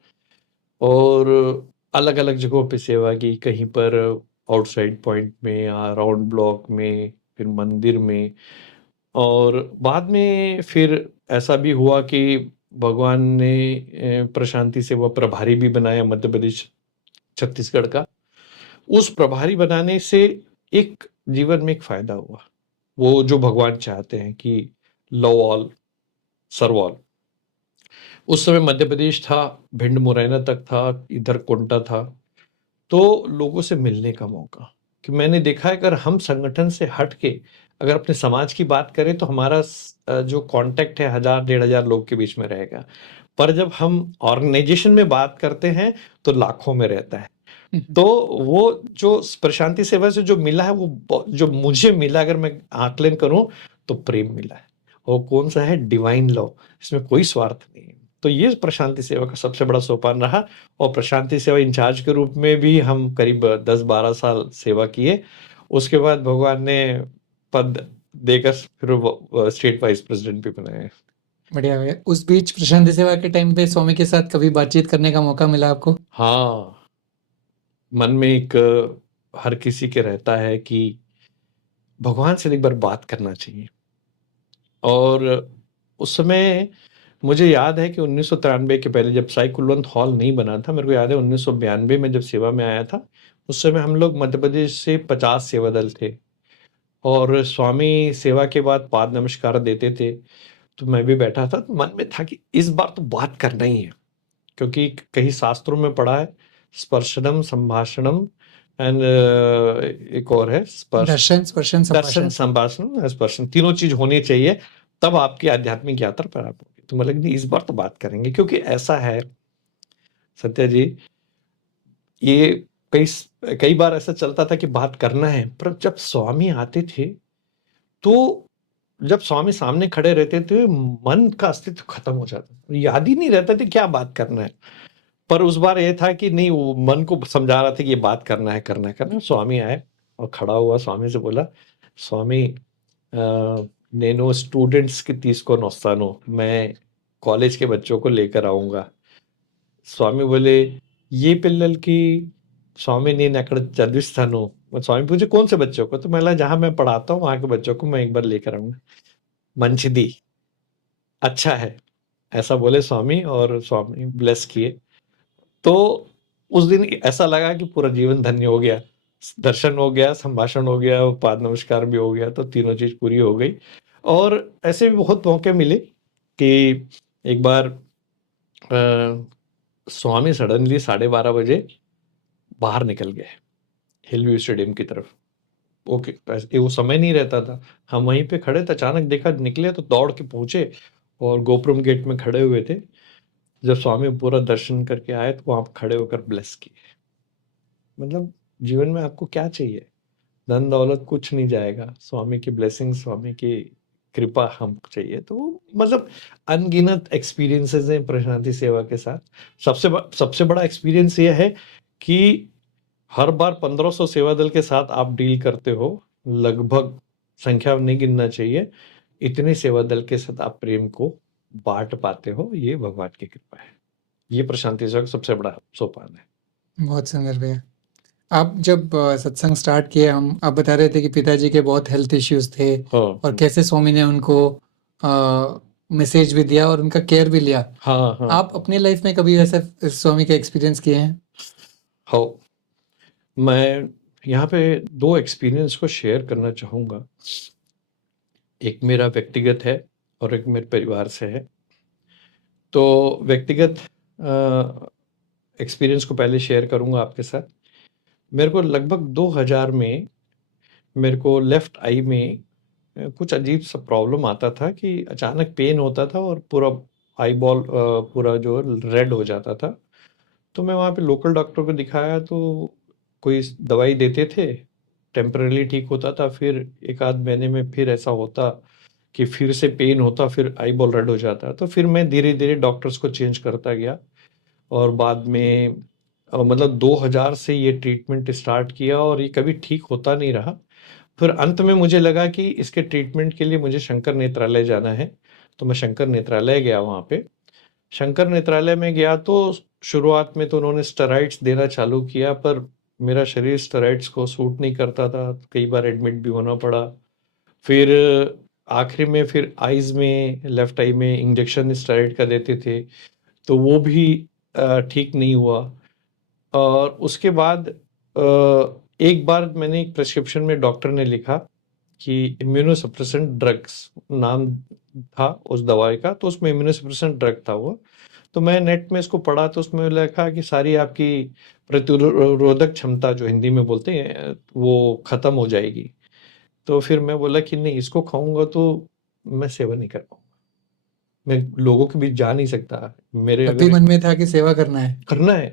और अलग अलग जगहों पे सेवा की। कहीं पर आउटसाइड पॉइंट में, राउंड ब्लॉक में, फिर मंदिर में। और बाद में फिर ऐसा भी हुआ कि भगवान ने प्रशांति सेवा प्रभारी भी बनाया मध्य प्रदेश छत्तीसगढ़ का। उस प्रभारी बनाने से एक जीवन में एक फायदा हुआ, वो जो भगवान चाहते हैं कि लव ऑल सर्व ऑल। उस समय मध्य प्रदेश था, भिंड मुरैना तक था, इधर कोंटा था। तो लोगों से मिलने का मौका, कि मैंने देखा है अगर हम संगठन से हट के अगर अपने समाज की बात करें तो हमारा जो कांटेक्ट है 1000-1500 लोग के बीच में रहेगा, पर जब हम ऑर्गेनाइजेशन में बात करते हैं तो लाखों में रहता है। तो वो जो प्रशांति सेवा से जो मिला है, वो जो मुझे मिला, अगर मैं आकलन करूं तो प्रेम मिला है। और कौन सा है? डिवाइन लव, इसमें कोई स्वार्थ नहीं है। तो ये प्रशांति सेवा का सबसे बड़ा सोपान रहा। और प्रशांति सेवा इंचार्ज के रूप में भी हम करीब 10-12 साल सेवा किए। उसके बाद भगवान ने पद देकर फिर स्टेट वाइस प्रेसिडेंट भी बनाए। बढ़िया भैया। उस बीच प्रशांति सेवा के टाइम पे स्वामी के साथ कभी बातचीत करने का मौका मिला आपको? हाँ, मन में एक हर किसी के रहता है कि भगवान से एक बार बात करना चाहिए। और उस समय मुझे याद है कि 1993 के पहले, जब साई कुलवंत हॉल नहीं बना था, मेरे को याद है 1992 में जब सेवा में आया था, उस समय हम लोग मध्य प्रदेश से 50 सेवा दल थे। और स्वामी सेवा के बाद पाद नमस्कार देते थे, तो मैं भी बैठा था, तो मन में था कि इस बार तो बात करना ही है। क्योंकि कहीं शास्त्रों में पढ़ा है, स्पर्शनम संभाषणम एंड एक और है दर्शन, स्पर्शन, दर्शन संभाषण। संभाषण स्पर्शन, तीनों चीज होनी चाहिए, तब आपकी आध्यात्मिक यात्रा प्रारंभ होगी। तो मतलब इस बार तो बात करेंगे, क्योंकि ऐसा है सत्या जी, ये कई कई बार ऐसा चलता था कि बात करना है, पर जब स्वामी आते थे तो जब स्वामी सामने खड़े रहते थे, मन का अस्तित्व खत्म हो जाता था, याद ही नहीं रहता था क्या बात करना है। पर उस बार ये था कि नहीं, वो मन को समझा रहा था कि ये बात करना है, करना है, करना है। स्वामी आए और खड़ा हुआ, स्वामी से बोला, स्वामी నేను స్టూడెంట్స్ కి తీసుకొని వస్తాను, मैं कॉलेज के बच्चों को लेकर आऊंगा। स्वामी बोले, ये పిల్లలకి स्वामी నేను అక్కడ చదివిస్తాను। स्वामी पूछे कौन से बच्चों को, तो मैं जहां मैं पढ़ाता हूँ वहां के बच्चों को मैं एक बार लेकर आऊंगा। मंचिदी, अच्छा है, ऐसा बोले स्वामी, और स्वामी ब्लेस किए। तो उस दिन ऐसा लगा कि पूरा जीवन धन्य हो गया, दर्शन हो गया, संभाषण हो गया, पाद नमस्कार भी हो गया, तो तीनों चीज पूरी हो गई। और ऐसे भी बहुत मौके मिले कि एक बार स्वामी सडनली 12:30 बजे बाहर निकल गए हिलव्यू स्टेडियम की तरफ। ओके, वो समय नहीं रहता था, हम वहीं पे खड़े थे, अचानक देखा निकले तो दौड़ के पहुंचे और गोपुरम गेट में खड़े हुए थे। जब स्वामी पूरा दर्शन करके आए तो वहां खड़े होकर ब्लेस किए। मतलब जीवन में आपको क्या चाहिए, धन दौलत कुछ नहीं जाएगा, स्वामी की ब्लेसिंग, स्वामी की कृपा हमको चाहिए। तो मतलब अनगिनत एक्सपीरियंसेस हैं प्रशांति सेवा के साथ। सबसे बड़ा एक्सपीरियंस ये है कि हर बार 1500 सेवा दल के साथ आप डील करते हो, लगभग संख्या नहीं गिनना चाहिए, इतने सेवा दल के साथ आप प्रेम को बांट पाते हो, ये भगवान की कृपा है। ये प्रशांति सेवा का सबसे बड़ा सोपान है। बहुत सुंदर भैया। आप जब सत्संग स्टार्ट किए, आप बता रहे थे कि पिताजी के बहुत हेल्थ इश्यूज थे हाँ, और कैसे स्वामी ने उनको मैसेज भी दिया और उनका केयर भी लिया। हाँ, हाँ, आप अपनी लाइफ में कभी ऐसा स्वामी का एक्सपीरियंस किए हैं? हाँ। मैं यहाँ पे 2 एक्सपीरियंस को शेयर करना चाहूँगा। एक मेरा व्यक्तिगत है और एक मेरे परिवार से है। तो व्यक्तिगत एक्सपीरियंस को पहले शेयर करूँगा आपके साथ। मेरे को लगभग 2000 में मेरे को लेफ्ट आई में कुछ अजीब सा प्रॉब्लम आता था कि अचानक पेन होता था और पूरा आई बॉल पूरा जो रेड हो जाता था। तो मैं वहाँ पे लोकल डॉक्टर को दिखाया, तो कोई दवाई देते थे, टेम्पररी ठीक होता था, फिर एक आध महीने में फिर ऐसा होता कि फिर से पेन होता, फिर आई बॉल रेड हो जाता। तो फिर मैं धीरे धीरे डॉक्टर्स को चेंज करता गया और बाद में मतलब 2000 से ये ट्रीटमेंट स्टार्ट किया और ये कभी ठीक होता नहीं रहा। फिर अंत में मुझे लगा कि इसके ट्रीटमेंट के लिए मुझे शंकर नेत्रालय जाना है, तो मैं शंकर नेत्रालय गया। वहाँ पे शंकर नेत्रालय में गया तो शुरुआत में तो उन्होंने स्टेरॉइड्स देना चालू किया, पर मेरा शरीर स्टेरॉइड्स को सूट नहीं करता था, कई बार एडमिट भी होना पड़ा। फिर आखिरी में फिर आईज में, लेफ्ट आई में इंजेक्शन स्टेरॉइड का देते थे, तो वो भी ठीक नहीं हुआ। और उसके बाद एक बार मैंने एक प्रिस्क्रिप्शन में डॉक्टर ने लिखा कि इम्यूनोसप्रेसेंट ड्रग्स नाम था उस दवाई का, तो उसमें इम्यूनोसप्रेसेंट ड्रग था वो। तो मैं नेट में इसको पढ़ा तो उसमें लिखा कि सारी आपकी प्रतिरोधक क्षमता, जो हिंदी में बोलते हैं, वो खत्म हो जाएगी। तो फिर मैं बोला कि नहीं, इसको खाऊंगा तो मैं सेवा नहीं कर पाऊंगा, मैं लोगों के बीच जा नहीं सकता। मेरे तब भी अगर मन में था कि सेवा करना है। करना है,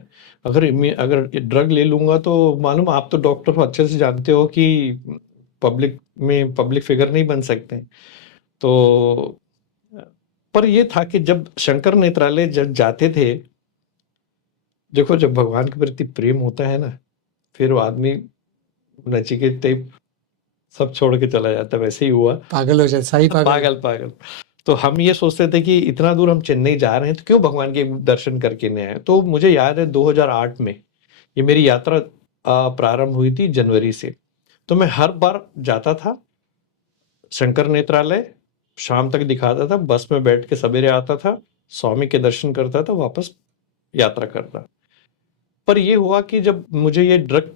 अगर ड्रग ले लूंगा तो मालूम, आप तो डॉक्टर हो, अच्छे से जानते हो कि पब्लिक फिगर नहीं बन सकते। तो पर ये था कि जब शंकर नेत्रालय जब जाते थे, देखो जब भगवान के प्रति प्रेम होता है ना, फिर वो आदमी नचिकेत टाइप सब छोड़ के चला जाता, वैसे ही हुआ। पागल हो जाए, सही पागल। पागल पागल। तो हम ये सोचते थे कि इतना दूर हम चेन्नई जा रहे हैं तो क्यों भगवान के दर्शन करके नहीं आए। तो मुझे याद है 2008 में ये मेरी यात्रा प्रारंभ हुई थी जनवरी से। तो मैं हर बार जाता था शंकर नेत्रालय, शाम तक दिखाता था, बस में बैठ के सवेरे आता था, स्वामी के दर्शन करता था, वापस यात्रा करता। पर ये हुआ कि जब मुझे ये ड्रग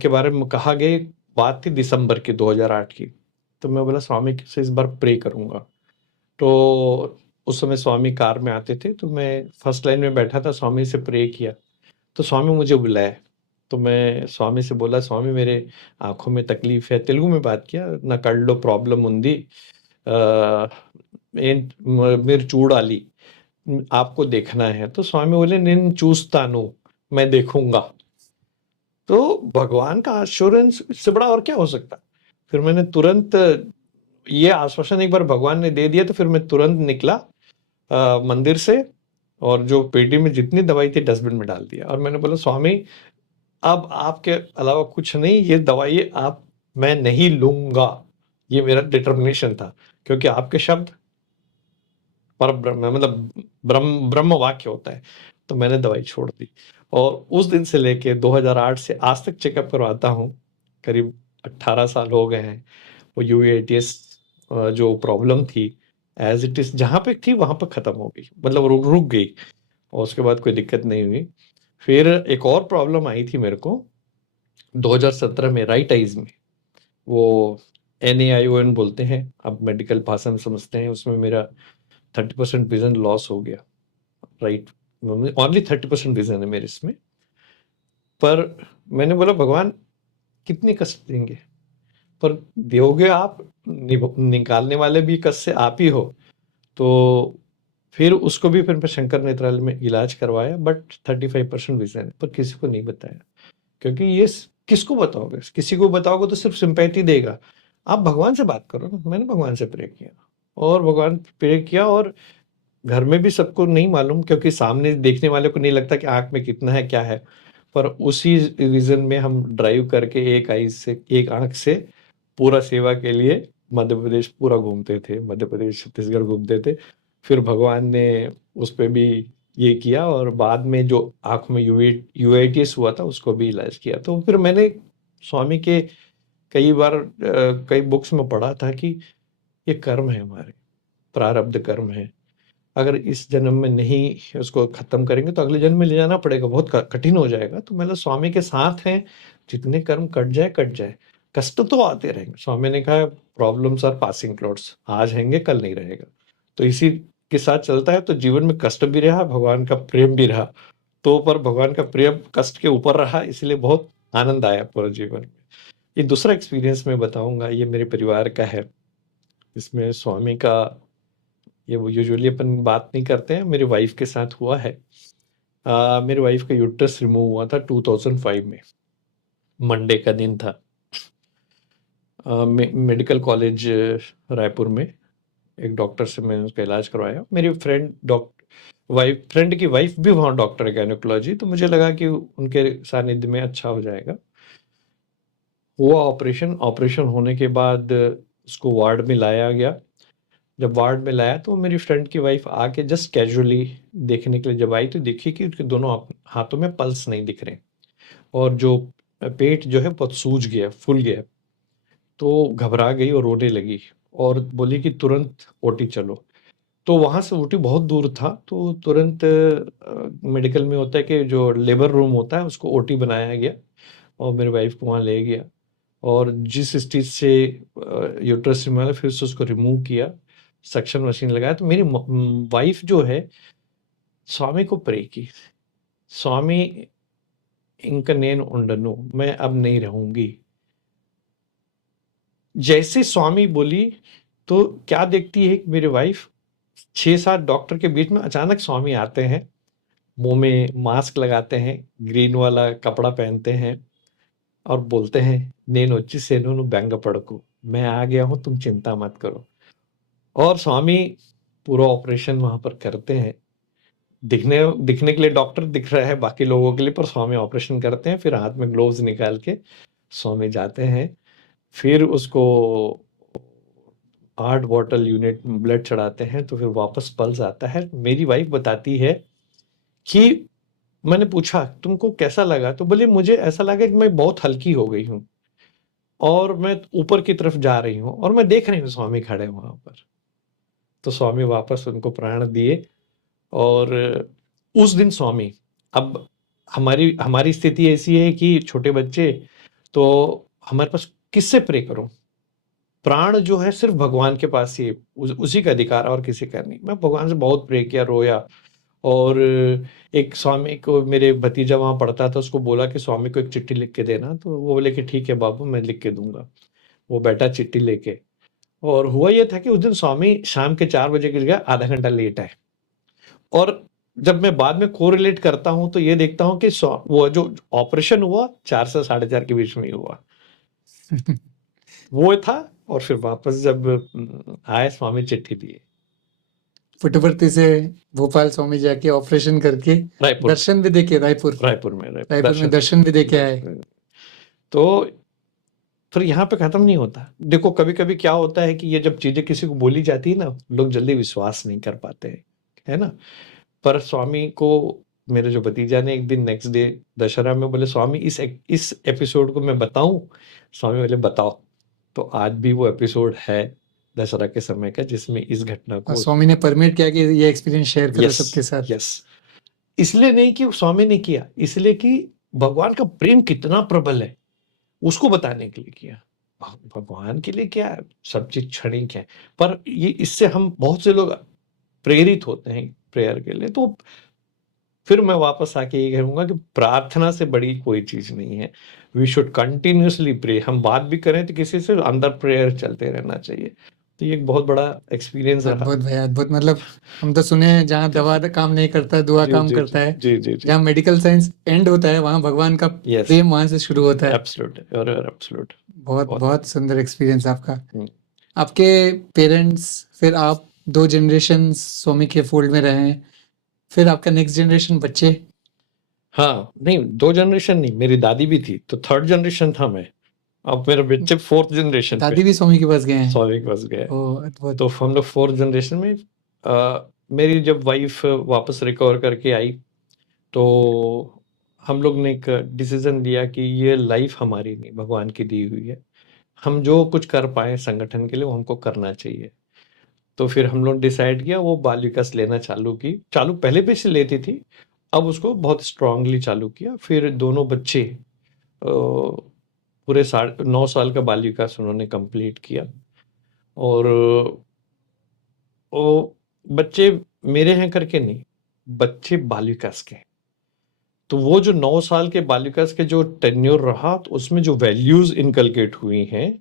के बारे में कहा गया, बात थी दिसंबर की 2008 की, तो मैं बोला स्वामी से इस बार प्रे करूंगा। तो उस समय स्वामी कार में आते थे, तो मैं फर्स्ट लाइन में बैठा था, स्वामी से प्रे किया, तो स्वामी मुझे बुलाए। तो मैं स्वामी से बोला, स्वामी मेरे आंखों में तकलीफ है, तेलुगु में बात किया, ना कल्लो प्रॉब्लम उंदी, मिर्चूड़ आली, आपको देखना है। तो स्वामी बोले निन चूस्तानु, मैं देखूंगा। तो भगवान का एश्योरेंस इससे बड़ा और क्या हो सकता। फिर मैंने तुरंत ये आश्वासन एक बार भगवान ने दे दिया, तो फिर मैं तुरंत निकला मंदिर से, और जो पेटी में जितनी दवाई थी डस्टबिन में डाल दिया। और मैंने बोला स्वामी अब आपके अलावा कुछ नहीं, ये दवाई आप मैं नहीं लूंगा। ये मेरा डिटर्मिनेशन था, क्योंकि आपके शब्द पर ब्रह्म मतलब ब्रह्म ब्रह्म वाक्य होता है। तो मैंने दवाई छोड़ दी, और उस दिन से लेके 2008 से आज तक चेकअप करवाता हूँ। करीब 18 साल हो गए हैं। वो यूएटीएस जो प्रॉब्लम थी एज इट इज जहाँ पे थी वहां पर खत्म हो गई, मतलब रुक गई, और उसके बाद कोई दिक्कत नहीं हुई। फिर एक और प्रॉब्लम आई थी मेरे को 2017 में, राइट आइज में। वो NAION बोलते हैं, अब मेडिकल भाषा में समझते हैं। उसमें मेरा 30% विजन लॉस हो गया, राइट। ओनली 30% विजन है मेरे इसमें। पर मैंने बोला भगवान कितने कष्ट देंगे, पर दोगे आप, निकालने वाले भी कष्ट से आप ही हो। तो फिर उसको भी फिर मैं शंकर नेत्रालय में इलाज करवाया, बट 35% विजन है, पर किसी को नहीं बताया। क्योंकि ये किसको बताओगे, किसी को बताओगे तो सिर्फ सिंपैथी देगा। आप भगवान से बात करो ना। मैंने भगवान से प्रे किया, और भगवान प्रे किया, और घर में भी सबको नहीं मालूम, क्योंकि सामने देखने वाले को नहीं लगता कि आंख में कितना है क्या है। पर उसी रीजन में हम ड्राइव करके एक आंख से पूरा सेवा के लिए मध्य प्रदेश पूरा घूमते थे, मध्य प्रदेश छत्तीसगढ़ घूमते थे। फिर भगवान ने उस पर भी ये किया, और बाद में जो आंख में यूआईटीएस हुआ था उसको भी इलाज किया। तो फिर मैंने स्वामी के कई बार कई बुक्स में पढ़ा था कि ये कर्म है, हमारे प्रारब्ध कर्म है। अगर इस जन्म में नहीं उसको खत्म करेंगे तो अगले जन्म में ले जाना पड़ेगा, बहुत कठिन हो जाएगा। तो मतलब स्वामी के साथ हैं, जितने कर्म कट जाए कट जाए, कष्ट तो आते रहेंगे। स्वामी ने कहा प्रॉब्लम्स आर पासिंग क्लाउड्स, आज हैंगे कल नहीं रहेगा। तो इसी के साथ चलता है। तो जीवन में कष्ट भी रहा, भगवान का प्रेम भी रहा। तो पर भगवान का प्रेम कष्ट के ऊपर रहा, इसलिए बहुत आनंद आया पूरा जीवन में। ये दूसरा एक्सपीरियंस मैं बताऊंगा, ये मेरे परिवार का है। इसमें स्वामी का, ये वो यूजुअली अपन बात नहीं करते हैं, मेरी वाइफ के साथ हुआ है। मेरी वाइफ का यूट्रस रिमूव हुआ था 2005 में, मंडे का दिन था। मेडिकल कॉलेज रायपुर में एक डॉक्टर से मैंने उसका इलाज करवाया। मेरी फ्रेंड की वाइफ भी वहाँ डॉक्टर है गायनेकोलॉजी, तो मुझे लगा कि उनके सानिध्य में अच्छा हो जाएगा। हुआ ऑपरेशन होने के बाद उसको वार्ड में लाया गया। जब वार्ड में लाया तो मेरी फ्रेंड की वाइफ आके जस्ट कैजुअली देखने के लिए जब आई, तो देखी कि उसके दोनों हाथों में पल्स नहीं दिख रहे, और जो पेट जो है बहुत सूज गया, फूल गया। तो घबरा गई और रोने लगी, और बोली कि तुरंत ओटी चलो। तो वहाँ से ओटी बहुत दूर था, तो तुरंत मेडिकल में होता है कि जो लेबर रूम होता है उसको ओटी बनाया गया, और मेरी वाइफ को वहाँ ले गया। और जिस स्टेज से यूट्रस रिमूवल, फिर से उसको रिमूव किया, सक्शन मशीन लगाया। तो मेरी वाइफ जो है स्वामी को प्रे की, स्वामी इंका नेन उंडनु, मैं अब नहीं रहूंगी। जैसे स्वामी बोली, तो क्या देखती है मेरी वाइफ, 6-7 डॉक्टर के बीच में अचानक स्वामी आते हैं, मुंह में मास्क लगाते हैं, ग्रीन वाला कपड़ा पहनते हैं, और बोलते हैं नेन వచ్చి సేనును బెంగపడకు, मैं आ गया हूं, तुम चिंता मत करो। और स्वामी पूरा ऑपरेशन वहां पर करते हैं। दिखने के लिए डॉक्टर दिख रहा है बाकी लोगों के लिए, पर स्वामी ऑपरेशन करते हैं। फिर हाथ में ग्लोव्स निकाल के स्वामी जाते हैं, फिर उसको 8 बॉटल यूनिट ब्लड चढ़ाते हैं, तो फिर वापस पल्स आता है। मेरी वाइफ बताती है कि मैंने पूछा तुमको कैसा लगा, तो बोले मुझे ऐसा लगा कि मैं बहुत हल्की हो गई हूँ, और मैं ऊपर की तरफ जा रही हूँ, और मैं देख रही हूँ स्वामी खड़े वहां पर। तो स्वामी वापस उनको प्राण दिए। और उस दिन स्वामी, अब हमारी हमारी स्थिति ऐसी है कि छोटे बच्चे, तो हमारे पास किससे प्रे करो। प्राण जो है सिर्फ भगवान के पास ही है, उसी का अधिकार है और किसी का नहीं। मैं भगवान से बहुत प्रे किया, रोया। और एक स्वामी को, मेरे भतीजा वहां पढ़ता था, उसको बोला कि स्वामी को एक चिट्ठी लिख के देना। तो वो बोले कि ठीक है बाबू, मैं लिख के दूंगा। वो बैठा चिट्ठी लेके, और हुआ ये था कि उस दिन स्वामी शाम के 4 बजे की जगह आधा घंटा लेट आए। और जब मैं बाद में कोरिलेट करता हूं तो ये देखता हूं कि वो जो ऑपरेशन हुआ 4 से 4:30 के बीच में ही हुआ, वो था। और फिर वापस जब आए, स्वामी चिट्ठी दिए। पुट्टपर्ती से भोपाल स्वामी जाके ऑपरेशन करके रायपुर दर्शन भी देके रायपुर रायपुर में रायपुर में दर्शन भी देके आए। तो फिर यहाँ पे खत्म नहीं होता। देखो कभी कभी क्या होता है कि ये जब चीजें किसी को बोली जाती है ना, लोग जल्दी विश्वास नहीं कर पाते हैं, है ना। पर स्वामी को मेरे जो भतीजा ने एक दिन नेक्स्ट डे दशहरा में बोले, स्वामी इस एपिसोड को मैं बताऊं? स्वामी बोले बताओ। तो आज भी वो एपिसोड है दशहरा के समय का जिसमें इस घटना और को स्वामी ने परमिट किया कि ये एक्सपीरियंस शेयर करो सबके साथ। यस, इसलिए नहीं कि स्वामी ने किया, इसलिए कि भगवान का प्रेम कितना प्रबल है उसको बताने के लिए किया। भगवान के लिए क्या है, सब चीज क्षणिक है। पर ये इससे हम बहुत से लोग प्रेरित होते हैं प्रेयर के लिए। तो फिर मैं वापस आके ये कहूंगा कि प्रार्थना से बड़ी कोई चीज नहीं है। We should continuously pray. हम बात भी करें तो किसी से अंदर प्रेयर चलते रहना चाहिए। तो ये एक बहुत बड़ा एक्सपीरियंस रहा। अद्भुत भाई, अद्भुत। मतलब हम तो सुने हैं जहाँ दवा काम नहीं करता दुआ जी काम जी करता है। जी जी जी जहाँ मेडिकल साइंस एंड होता है वहाँ भगवान का यस, प्रेम वहां से शुरू होता है। Absolute absolute. बहुत बहुत बहुत सुंदर एक्सपीरियंस आपका। हम्म। आपके पेरेंट्स, फिर आप 2 जनरेशन स्वामी के फोल्ड में रहे हैं, फिर आपका नेक्स्ट जनरेशन बच्चे। हाँ, नहीं 2 जनरेशन नहीं, मेरी दादी भी थी तो 3rd जनरेशन था मैं। अब मेरे बच्चे 4th जनरेशन पे दादी भी स्वामी के पास गए हैं। स्वामी के पास गए। ओह अद्भुत। तो हम लोग 4th जनरेशन में मेरी जब वाइफ वापस रिकवर करके आई तो हम लोग ने एक डिसीजन लिया कि ये लाइफ हमारी नहीं, भगवान की दी हुई है। हम जो कुछ कर पाए संगठन के लिए वो हमको करना चाहिए। तो फिर हम लोग डिसाइड किया, वो बाल विकास लेना चालू पहले भी से लेती थी, अब उसको बहुत स्ट्रांगली चालू किया। फिर दोनों बच्चे पूरे 9 साल का बाल विकास उन्होंने कंप्लीट किया। और वो बच्चे मेरे हैं करके नहीं, बच्चे बाल विकास के। तो वो जो 9 साल के बाल विकास के जो टेन्योर रहा, तो उसमें जो वैल्यूज इनकलकेट हुई हैं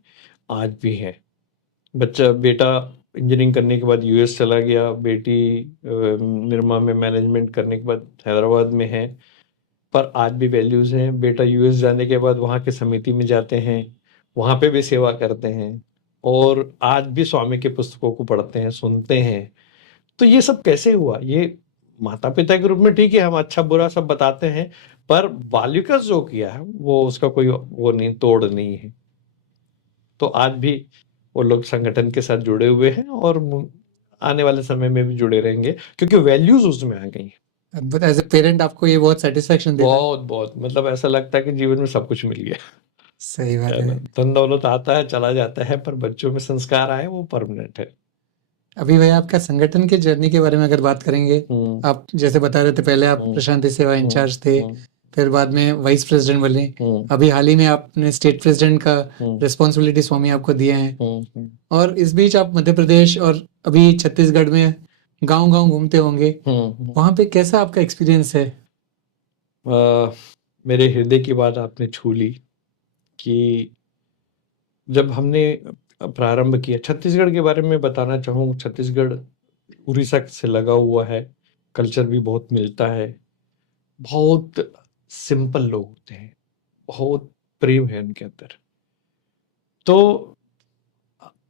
आज भी हैं। बेटा इंजीनियरिंग करने के बाद यूएस चला गया, बेटी निरमा में मैनेजमेंट करने के बाद हैदराबाद में है। पर आज भी वैल्यूज हैं। बेटा यूएस जाने के बाद वहाँ के समिति में जाते हैं, वहाँ पे भी सेवा करते हैं, और आज भी स्वामी के पुस्तकों को पढ़ते हैं, सुनते हैं। तो ये सब कैसे हुआ? ये माता पिता के रूप में ठीक है, हम अच्छा बुरा सब बताते हैं, पर बाल विकास जो किया है वो उसका कोई वो नहीं, तोड़ नहीं है। तो आज भी वो लोग संगठन के साथ जुड़े हुए हैं और आने वाले समय में भी जुड़े रहेंगे क्योंकि वैल्यूज उसमें आ गई हैं। अद्भुत। एज ए पेरेंट आपको ये बहुत सेटिस्फेक्शन देता है। बहुत बहुत, मतलब ऐसा लगता है कि जीवन में सब कुछ मिल गया, सही बात है ना। है। धन दौलत आता है चला जाता है, पर बच्चों में संस्कार आए वो परमानेंट है। अभी भैया आपका संगठन के जर्नी के बारे में अगर बात करेंगे, आप जैसे बता रहे थे पहले आप प्रशांति सेवा इंचार्ज थे, फिर बाद में वाइस प्रेसिडेंट बने, अभी हाल ही में आपने स्टेट प्रेसिडेंट का रिस्पॉन्सिबिलिटी स्वामी आपको दिए हैं, और इस बीच आप मध्य प्रदेश और अभी छत्तीसगढ़ में गांव गांव घूमते होंगे। वहां पे कैसा आपका एक्सपीरियंस है? मेरे हृदय की बात आपने छू ली कि जब हमने प्रारंभ किया, छत्तीसगढ़ के बारे में बताना चाहूँ। छत्तीसगढ़ उड़ीसा से लगा हुआ है, कल्चर भी बहुत मिलता है, बहुत सिंपल लोग होते हैं, बहुत प्रेम है उनके अंदर। तो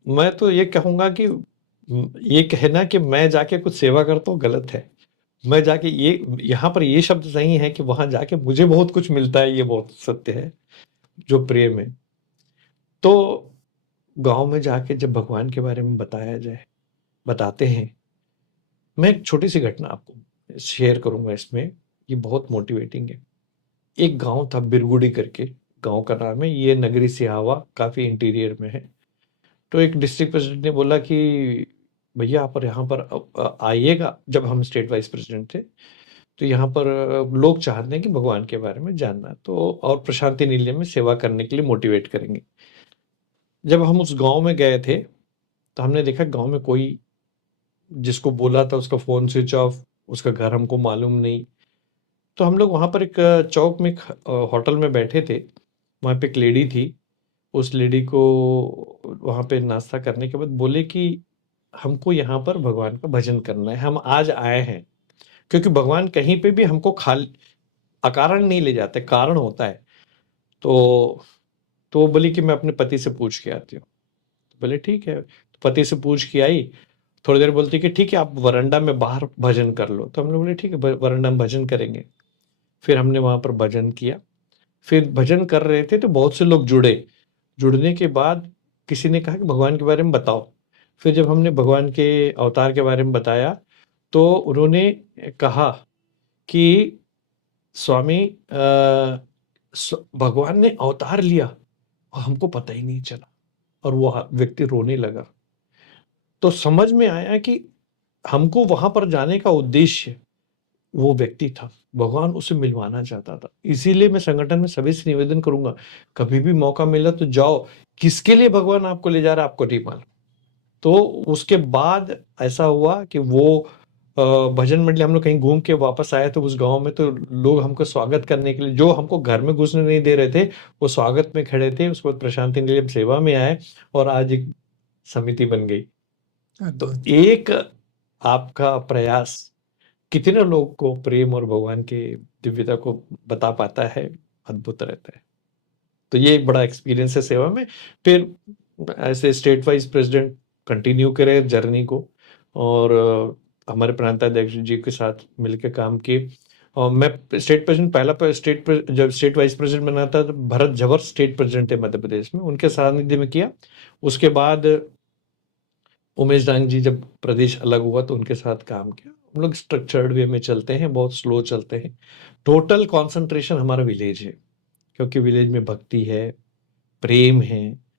मैं तो ये कहूँगा कि ये कहना कि मैं जाके कुछ सेवा करता हूँ गलत है। मैं जाके ये यहाँ पर ये शब्द सही है कि वहां जाके मुझे बहुत कुछ मिलता है, ये बहुत सत्य है, जो प्रेम है। तो गांव में जाके जब भगवान के बारे में बताते हैं। मैं एक छोटी सी घटना आपको शेयर करूंगा इसमें, ये बहुत मोटिवेटिंग है। एक गांव था बिरगुड़ी करके, गांव का नाम है, ये नगरी सिहावा काफी इंटीरियर में है। तो एक डिस्ट्रिक्ट प्रेसिडेंट ने बोला कि भैया आप यहाँ पर आइएगा। जब हम स्टेट वाइस प्रेसिडेंट थे तो यहाँ पर लोग चाहते हैं कि भगवान के बारे में जानना, तो और प्रशांति निलय में सेवा करने के लिए मोटिवेट करेंगे। जब हम उस गांव में गए थे तो हमने देखा गांव में कोई, जिसको बोला था उसका फोन स्विच ऑफ, उसका घर हमको मालूम नहीं। तो हम लोग वहां पर एक चौक में होटल में बैठे थे, वहां पे एक लेडी थी, उस लेडी को वहाँ पे नाश्ता करने के बाद बोले कि हमको यहाँ पर भगवान का भजन करना है, हम आज आए हैं। क्योंकि भगवान कहीं पे भी हमको अकारण नहीं ले जाते, कारण होता है। तो वो बोली कि मैं अपने पति से पूछ के आती हूँ। तो बोले ठीक है, तो पति से पूछ के आई। थोड़ी देर बोलती कि ठीक है, आप वरांडा में बाहर भजन कर लो। तो हम लोग बोले ठीक है, वरांडा में भजन करेंगे। फिर हमने वहां पर भजन किया। फिर भजन कर रहे थे तो बहुत से लोग जुड़े। जुड़ने के बाद किसी ने कहा कि भगवान के बारे में बताओ। फिर जब हमने भगवान के अवतार के बारे में बताया तो उन्होंने कहा कि स्वामी भगवान ने अवतार लिया और हमको पता ही नहीं चला। और वो व्यक्ति रोने लगा। तो समझ में आया कि हमको वहां पर जाने का उद्देश्य वो व्यक्ति था, भगवान उसे मिलवाना चाहता था। इसीलिए मैं संगठन में सभी से निवेदन करूंगा, कभी भी मौका मिला तो जाओ। किसके लिए भगवान आपको ले जा रहा है आपको नहीं मालूम। तो उसके बाद ऐसा हुआ कि वो भजन मंडली हम लोग कहीं घूम के वापस आए तो उस गांव में तो लोग हमको स्वागत करने के लिए, जो हमको घर में घुसने नहीं दे रहे थे, वो स्वागत में खड़े थे। उसके बाद प्रशांति निलय सेवा में आए और आज एक समिति बन गई। तो अद्भुत। एक आपका प्रयास कितने लोग को प्रेम और भगवान की दिव्यता को बता पाता है, अद्भुत रहता है। तो ये एक बड़ा एक्सपीरियंस है सेवा में। फिर ऐसे स्टेट वाइज प्रेसिडेंट कंटिन्यू करे जर्नी को, और हमारे प्रांताध्यक्ष जी के साथ मिलकर काम किए। और मैं स्टेट प्रेसिडेंट जब स्टेट वाइस प्रेसिडेंट बना था तो भरत झवर स्टेट प्रेसिडेंट है मध्य प्रदेश में, उनके सानिध्य में किया। उसके बाद उमेश डांग जी जब प्रदेश अलग हुआ तो उनके साथ काम किया। हम लोग स्ट्रक्चर्ड वे में चलते हैं, बहुत स्लो चलते हैं। टोटल कंसंट्रेशन हमारा विलेज है, क्योंकि विलेज में भक्ति है, प्रेम है।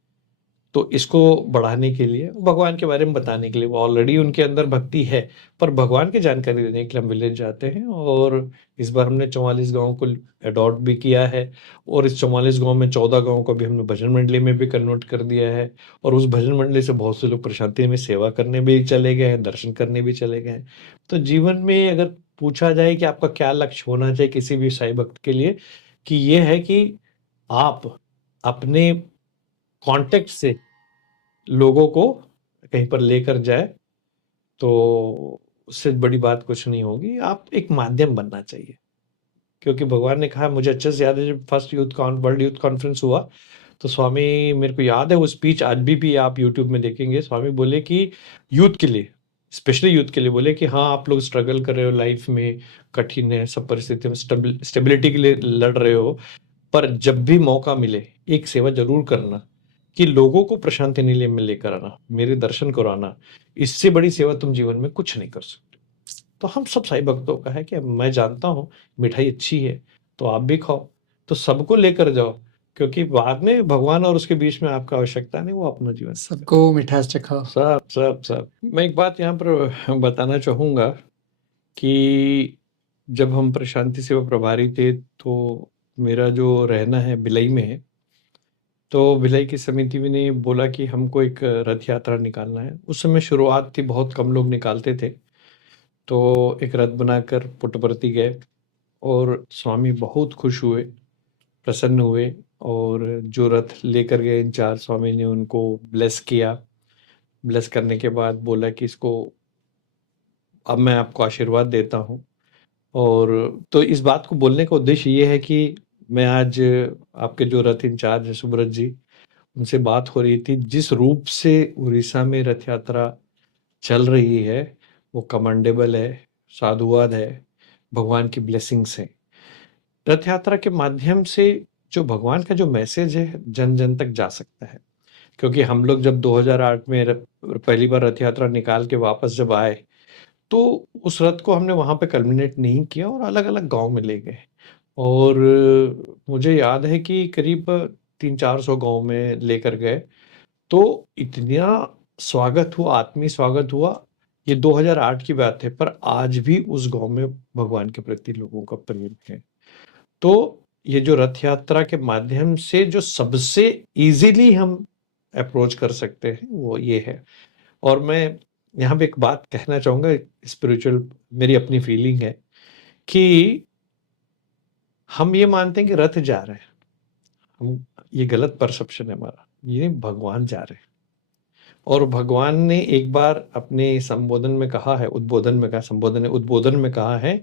तो इसको बढ़ाने के लिए, भगवान के बारे में बताने के लिए, वो ऑलरेडी उनके अंदर भक्ति है, पर भगवान की जानकारी देने के लिए हम विलेज जाते हैं। और इस बार हमने 44 गाँव को अडॉप्ट भी किया है। और इस 44 गाँव में 14 गाँव को भी हमने भजन मंडली में भी कन्वर्ट कर दिया है। और उस भजन मंडली से बहुत से लोग प्रशांति में सेवा करने भी चले गए हैं, दर्शन करने भी चले गए हैं। तो जीवन में अगर पूछा जाए कि आपका क्या लक्ष्य होना चाहिए किसी भी साईं भक्त के लिए, कि ये है कि आप अपने कांटेक्ट से लोगों को कहीं पर लेकर जाए, तो उससे बड़ी बात कुछ नहीं होगी। आप एक माध्यम बनना चाहिए। क्योंकि भगवान ने कहा, मुझे अच्छे से याद है जब फर्स्ट वर्ल्ड यूथ कॉन्फ्रेंस हुआ तो स्वामी, मेरे को याद है वो स्पीच आज भी आप यूट्यूब में देखेंगे। स्वामी बोले कि यूथ के लिए, स्पेशली यूथ के लिए बोले कि हाँ, आप लोग स्ट्रगल कर रहे हो लाइफ में, कठिन है सब परिस्थिति में, स्टेबिलिटी के लिए लड़ रहे हो, पर जब भी मौका मिले एक सेवा जरूर करना, कि लोगों को प्रशांति निलय में लेकर आना, मेरे दर्शन कराना। इससे बड़ी सेवा तुम जीवन में कुछ नहीं कर सकते। तो हम सब साईं भक्तों का है कि मैं जानता हूँ मिठाई अच्छी है तो आप भी खाओ, तो सबको लेकर जाओ। क्योंकि बाद में भगवान और उसके बीच में आपका आवश्यकता नहीं, वो अपना जीवन सबको मिठास चखाओ। सब सब सब। मैं एक बात यहाँ पर बताना चाहूंगा कि जब हम प्रशांति सेवा प्रभारी थे तो मेरा जो रहना है भिलाई में है, तो भिलाई की समिति में ने बोला कि हमको एक रथ यात्रा निकालना है। उस समय शुरुआत थी, बहुत कम लोग निकालते थे। तो एक रथ बनाकर पुट्टपर्ती गए और स्वामी बहुत खुश हुए, प्रसन्न हुए। और जो रथ लेकर गए इंचार्ज स्वामी ने उनको ब्लेस किया। ब्लेस करने के बाद बोला कि इसको अब मैं आपको आशीर्वाद देता हूँ। और तो इस बात को बोलने का उद्देश्य ये है कि मैं आज आपके जो रथ इंचार्ज है सुब्रत जी, उनसे बात हो रही थी। जिस रूप से उड़ीसा में रथ यात्रा चल रही है वो कमेंडेबल है, साधुवाद है, भगवान की ब्लेसिंग्स है। रथ यात्रा के माध्यम से जो भगवान का जो मैसेज है जन जन तक जा सकता है। क्योंकि हम लोग जब 2008 में पहली बार रथ यात्रा निकाल के वापस जब आए तो उस रथ को हमने वहां पे कल्मिनेट नहीं किया और अलग अलग गांव में ले गए। और मुझे याद है कि करीब 300-400 गांव में लेकर गए। तो इतना स्वागत हुआ, आत्मीय स्वागत हुआ। ये 2008 की बात है, पर आज भी उस गांव में भगवान के प्रति लोगों का प्रेम है। तो ये जो रथ यात्रा के माध्यम से जो सबसे इजीली हम अप्रोच कर सकते हैं वो ये है। और मैं यहाँ पे एक बात कहना चाहूंगा, स्पिरिचुअल मेरी अपनी फीलिंग है कि हम ये मानते हैं कि रथ जा रहे हैं, हम ये गलत परसेप्शन है हमारा, ये भगवान जा रहे हैं। और भगवान ने एक बार अपने संबोधन में कहा है, उद्बोधन में कहा, संबोधन है, उद्बोधन में कहा है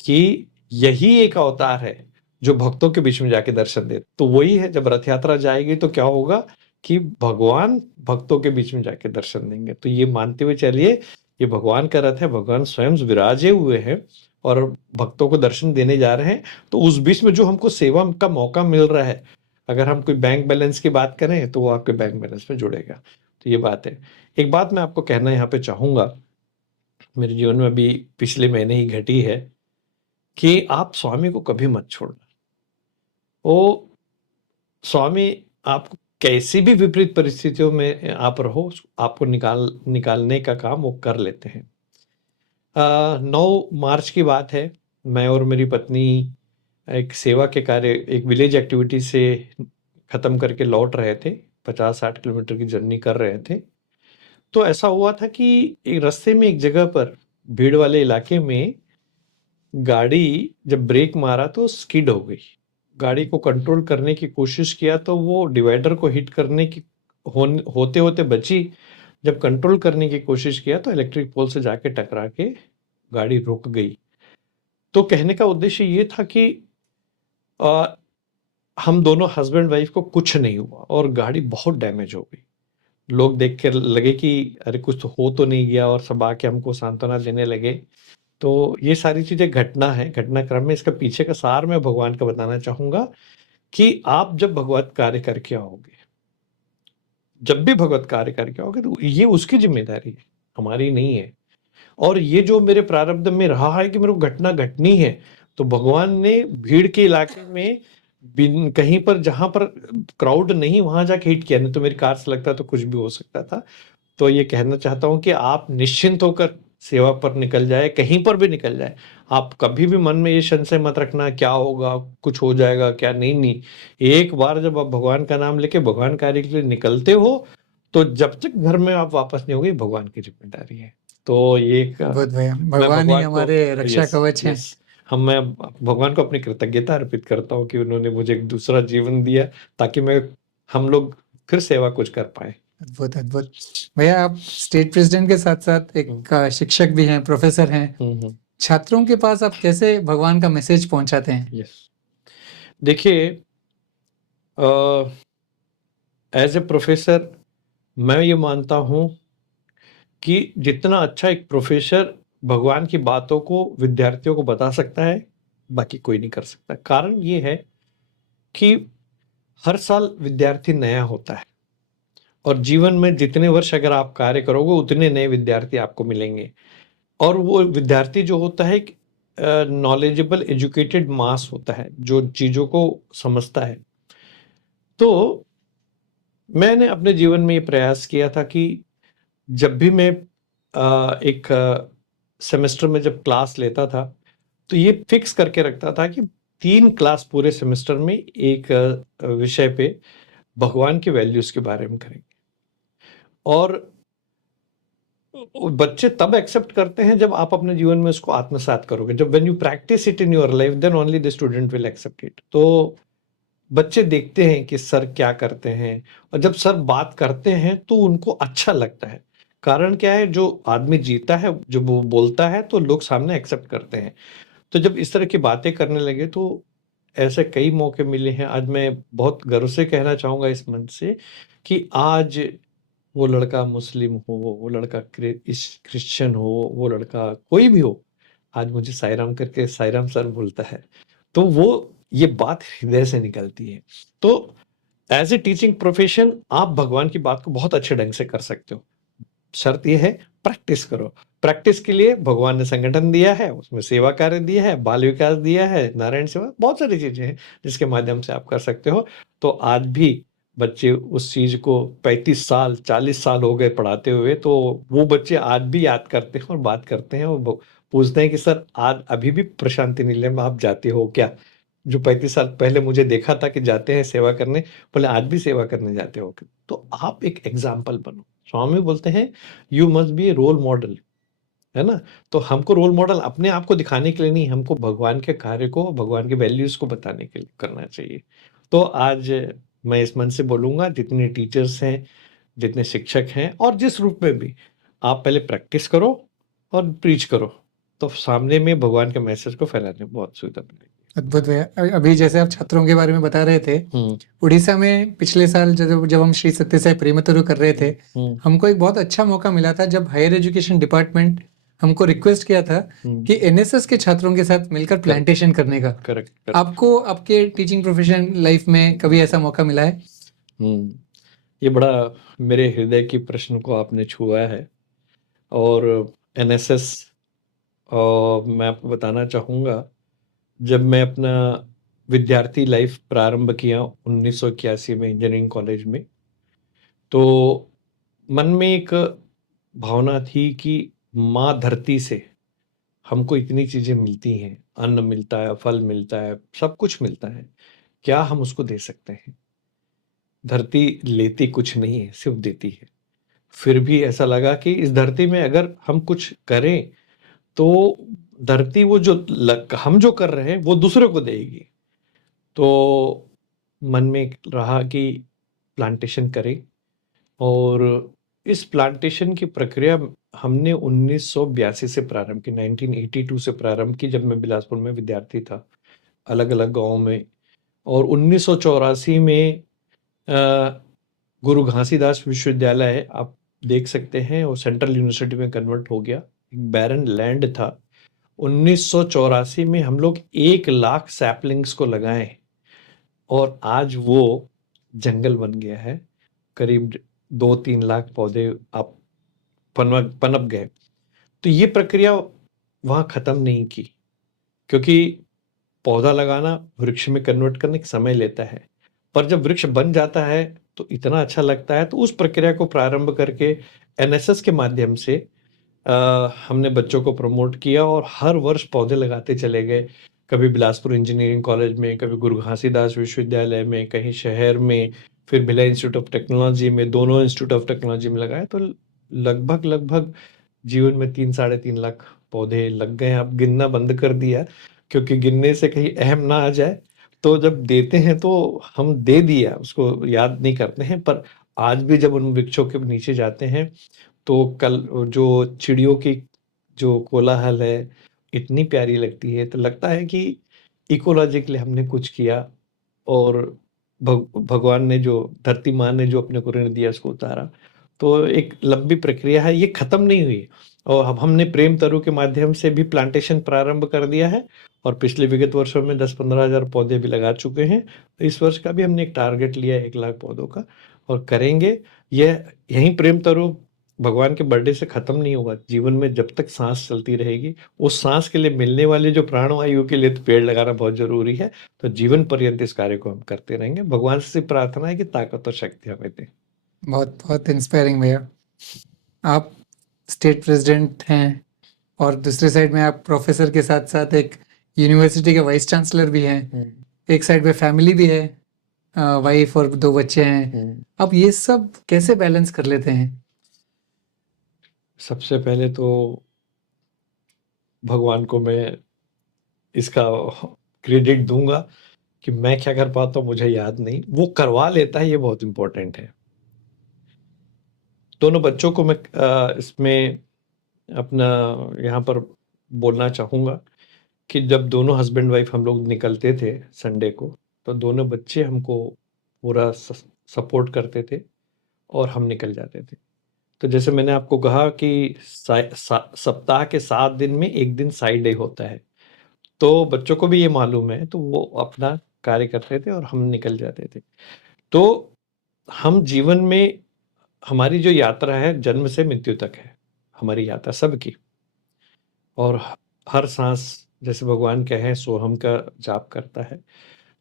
कि यही एक अवतार है जो भक्तों के बीच में जाके दर्शन दे। तो वही है, जब रथ यात्रा जाएगी तो क्या होगा कि भगवान भक्तों के बीच में जाके दर्शन देंगे। तो ये मानते हुए चलिए, ये भगवान का रथ है, भगवान स्वयं विराजे हुए हैं और भक्तों को दर्शन देने जा रहे हैं। तो उस बीच में जो हमको सेवा का मौका मिल रहा है, अगर हम कोई बैंक बैलेंस की बात करें तो वो आपके बैंक बैलेंस में जुड़ेगा। तो ये बात है। एक बात मैं आपको कहना यहाँ पे चाहूंगा, मेरे जीवन में अभी पिछले महीने ही घटी है, कि आप स्वामी को कभी मत छोड़ना। वो स्वामी आपको कैसी भी विपरीत परिस्थितियों में आप रहो, आपको निकालने का काम वो कर लेते हैं। 9 मार्च की बात है, मैं और मेरी पत्नी एक सेवा के कार्य, एक विलेज एक्टिविटी से खत्म करके लौट रहे थे। 50-60 किलोमीटर की जर्नी कर रहे थे। तो ऐसा हुआ था कि एक रास्ते में एक जगह पर भीड़ वाले इलाके में गाड़ी जब ब्रेक मारा तो स्किड हो गई। गाड़ी को कंट्रोल करने की कोशिश किया तो वो डिवाइडर को हिट करने की होते होते बची। जब कंट्रोल करने की कोशिश किया तो इलेक्ट्रिक पोल से जाके टकरा के गाड़ी रुक गई। तो कहने का उद्देश्य ये था कि आ, हम दोनों हस्बैंड वाइफ को कुछ नहीं हुआ और गाड़ी बहुत डैमेज हो गई। लोग देख के लगे कि अरे कुछ तो हो तो नहीं गया, और सब आके हमको सांत्वना देने लगे। तो ये सारी चीजें घटना है, घटनाक्रम में। इसका पीछे का सार मैं भगवान का बताना चाहूंगा कि आप जब भगवत कार्य करके आओगे, जब भी भगवत कार्य करके आओगे, तो ये उसकी जिम्मेदारी है, हमारी नहीं है। और ये जो मेरे प्रारब्ध में रहा है कि मेरे को घटना घटनी है, तो भगवान ने भीड़ के इलाके में कहीं पर जहां पर क्राउड नहीं वहां जाके हिट किया, नहीं तो मेरी कार से लगता तो कुछ भी हो सकता था। तो ये कहना चाहता हूं कि आप निश्चिंत होकर सेवा पर निकल जाए, कहीं पर भी निकल जाए। आप कभी भी मन में ये संशय मत रखना क्या होगा, कुछ हो जाएगा क्या, नहीं नहीं। एक बार जब आप भगवान का नाम लेके भगवान कार्य के लिए निकलते हो, तो जब तक घर में आप वापस नहीं होगे, भगवान की जिम्मेदारी है। तो ये एक बहुत भैया, मैं भगवान ही भगवान को, हमारे रक्षा यस कवच हैं। यस, मैं भगवान को अपनी कृतज्ञता अर्पित करता हूँ कि उन्होंने मुझे एक दूसरा जीवन दिया ताकि हम लोग फिर सेवा कुछ कर पाए। अद्भुत अद्भुत। भैया, आप स्टेट प्रेसिडेंट के साथ साथ एक शिक्षक भी हैं, प्रोफेसर हैं। छात्रों के पास आप कैसे भगवान का मैसेज पहुंचाते हैं? यस, देखिए, एज ए प्रोफेसर मैं ये मानता हूं कि जितना अच्छा एक प्रोफेसर भगवान की बातों को विद्यार्थियों को बता सकता है, बाकी कोई नहीं कर सकता। कारण ये है कि हर साल विद्यार्थी नया होता है, और जीवन में जितने वर्ष अगर आप कार्य करोगे उतने नए विद्यार्थी आपको मिलेंगे। और वो विद्यार्थी जो होता है, नॉलेजेबल एजुकेटेड मास होता है, जो चीजों को समझता है। तो मैंने अपने जीवन में ये प्रयास किया था कि जब भी मैं एक सेमेस्टर में जब क्लास लेता था, तो ये फिक्स करके रखता था कि 3 क्लास पूरे सेमेस्टर में एक विषय पे भगवान के वैल्यूज के बारे में करेंगे। और बच्चे तब एक्सेप्ट करते हैं जब आप अपने जीवन में उसको आत्मसात करोगे। जब when you practise it in your life, then only the student will accept it. तो बच्चे देखते हैं कि सर क्या करते हैं, और जब सर बात करते हैं तो उनको अच्छा लगता है। कारण क्या है, जो आदमी जीता है, जो वो बोलता है, तो लोग सामने एक्सेप्ट करते हैं। तो जब इस तरह की बातें करने लगे तो ऐसे कई मौके मिले हैं। आज मैं बहुत गर्व से कहना चाहूंगा इस मंच से कि आज वो लड़का मुस्लिम हो, वो लड़का क्रिश्चियन हो, वो लड़का कोई भी हो, आज मुझे साईराम करके साईराम सर बोलता है। तो वो ये बात हृदय से निकलती है। तो एज ए टीचिंग प्रोफेशन आप भगवान की बात को बहुत अच्छे ढंग से कर सकते हो। शर्त यह है, प्रैक्टिस करो। प्रैक्टिस के लिए भगवान ने संगठन दिया है, उसमें सेवा कार्य दिया है, बाल विकास दिया है, नारायण सेवा, बहुत सारी चीजें हैं जिसके माध्यम से आप कर सकते हो। तो आज भी बच्चे उस चीज को 35 साल 40 साल हो गए पढ़ाते हुए, तो वो बच्चे आज भी याद करते हैं और बात करते हैं और पूछते हैं कि सर आज अभी भी प्रशांति निलय में आप जाते हो क्या? जो 35 साल पहले मुझे देखा था कि जाते हैं सेवा करने, बोले आज भी सेवा करने जाते हो क्या? तो आप एक एग्जाम्पल बनो। स्वामी बोलते हैं you must be a role model, है ना? तो हमको रोल मॉडल अपने आप को दिखाने के लिए नहीं, हमको भगवान के कार्य को, भगवान के वैल्यूज को बताने के लिए करना चाहिए। तो आज मैं इस मन से बोलूँगा, जितने टीचर्स हैं, जितने शिक्षक हैं और जिस रूप में भी, आप पहले प्रैक्टिस करो और प्रीच करो, तो सामने में भगवान के मैसेज को फैलाने में बहुत सुविधा मिलेगी। अद्भुत भैया। अभी जैसे आप छात्रों के बारे में बता रहे थे, उड़ीसा में पिछले साल जब जब हम श्री सत्य साई प्रेमतरु कर रहे थे, हमको एक बहुत अच्छा मौका मिला था जब हायर एजुकेशन डिपार्टमेंट हमको रिक्वेस्ट किया था कि एनएसएस के छात्रों के साथ मिलकर प्लांटेशन करने का। करेक्ट। आपको आपके टीचिंग प्रोफेशन लाइफ में कभी ऐसा मौका मिला है? ये बड़ा मेरे हृदय की प्रश्न को आपने छुआ है। और एनएसएस, मैं आपको बताना चाहूँगा, जब मैं अपना विद्यार्थी लाइफ प्रारंभ किया 1981 में इंजीनियरिंग कॉलेज में, तो मन में एक भावना थी कि माँ धरती से हमको इतनी चीज़ें मिलती हैं, अन्न मिलता है, फल मिलता है, सब कुछ मिलता है, क्या हम उसको दे सकते हैं? धरती लेती कुछ नहीं है, सिर्फ देती है। फिर भी ऐसा लगा कि इस धरती में अगर हम कुछ करें तो धरती वो हम जो कर रहे हैं वो दूसरे को देगी। तो मन में रहा कि प्लांटेशन करें, और इस प्लांटेशन की प्रक्रिया हमने 1982 से प्रारंभ की, 1982 से प्रारंभ की, जब मैं बिलासपुर में विद्यार्थी था, अलग अलग गाँव में। और 1984 में गुरु घासीदास विश्वविद्यालय, आप देख सकते हैं, वो सेंट्रल यूनिवर्सिटी में कन्वर्ट हो गया। एक बैरन लैंड था। 1984 में हम लोग 1 लाख सैपलिंग्स को लगाए और आज वो जंगल बन गया है। करीब 2-3 लाख पौधे आप पनप गए। तो ये प्रक्रिया वहाँ ख़त्म नहीं की, क्योंकि पौधा लगाना वृक्ष में कन्वर्ट करने का समय लेता है, पर जब वृक्ष बन जाता है तो इतना अच्छा लगता है। तो उस प्रक्रिया को प्रारंभ करके एनएसएस के माध्यम से हमने बच्चों को प्रमोट किया और हर वर्ष पौधे लगाते चले गए। कभी बिलासपुर इंजीनियरिंग कॉलेज में, कभी गुरु घासीदास विश्वविद्यालय में, कहीं शहर में, फिर भिलाई इंस्टीट्यूट ऑफ टेक्नोलॉजी में, दोनों इंस्टीट्यूट ऑफ टेक्नोलॉजी में लगाए। तो लगभग जीवन में 3-3.5 लाख पौधे लग गए। अब गिनना बंद कर दिया, क्योंकि गिनने से कहीं अहम ना आ जाए। तो जब देते हैं तो हम दे दिया, उसको याद नहीं करते हैं। पर आज भी जब उन वृक्षों के नीचे जाते हैं तो कल जो चिड़ियों की जो कोलाहल है, इतनी प्यारी लगती है। तो लगता है कि इकोलॉजी के लिए हमने कुछ किया, और भगवान ने जो, धरती माँ ने जो अपने को ऋण दिया, उसको उतारा। तो एक लंबी प्रक्रिया है, ये खत्म नहीं हुई। और अब हमने प्रेम तरु के माध्यम से भी प्लांटेशन प्रारंभ कर दिया है, और पिछले विगत वर्षों में 10-15 हज़ार पौधे भी लगा चुके हैं। इस वर्ष का भी हमने एक टारगेट लिया है 1 लाख पौधों का, और करेंगे। यही प्रेम तरु भगवान के बर्थडे से खत्म नहीं होगा। जीवन में जब तक सांस चलती रहेगी, उस सांस के लिए मिलने वाले जो प्राणवायु के लिए तो पेड़ लगाना बहुत जरूरी है। तो जीवन पर्यंत इस कार्य को हम करते रहेंगे। भगवान से प्रार्थना है कि ताकत और शक्ति हमें दे। बहुत बहुत इंस्पायरिंग भैया। आप स्टेट प्रेसिडेंट हैं और दूसरे साइड में आप प्रोफेसर के साथ साथ एक यूनिवर्सिटी के वाइस चांसलर भी हैं। एक साइड पे फैमिली भी है, वाइफ और 2 बच्चे हैं। आप ये सब कैसे बैलेंस कर लेते हैं? सबसे पहले तो भगवान को मैं इसका क्रेडिट दूंगा कि मैं क्या कर पाता हूँ मुझे याद नहीं, वो करवा लेता है, ये बहुत इंपॉर्टेंट है। दोनों बच्चों को मैं इसमें अपना यहाँ पर बोलना चाहूँगा कि जब दोनों हस्बैंड वाइफ हम लोग निकलते थे संडे को, तो दोनों बच्चे हमको पूरा सपोर्ट करते थे और हम निकल जाते थे। तो जैसे मैंने आपको कहा कि सप्ताह के 7 दिन में 1 दिन साइड डे होता है, तो बच्चों को भी ये मालूम है, तो वो अपना कार्य करते थे और हम निकल जाते थे। तो हम जीवन में, हमारी जो यात्रा है जन्म से मृत्यु तक है, हमारी यात्रा सबकी। और हर सांस, जैसे भगवान कहे, सोहम का जाप करता है।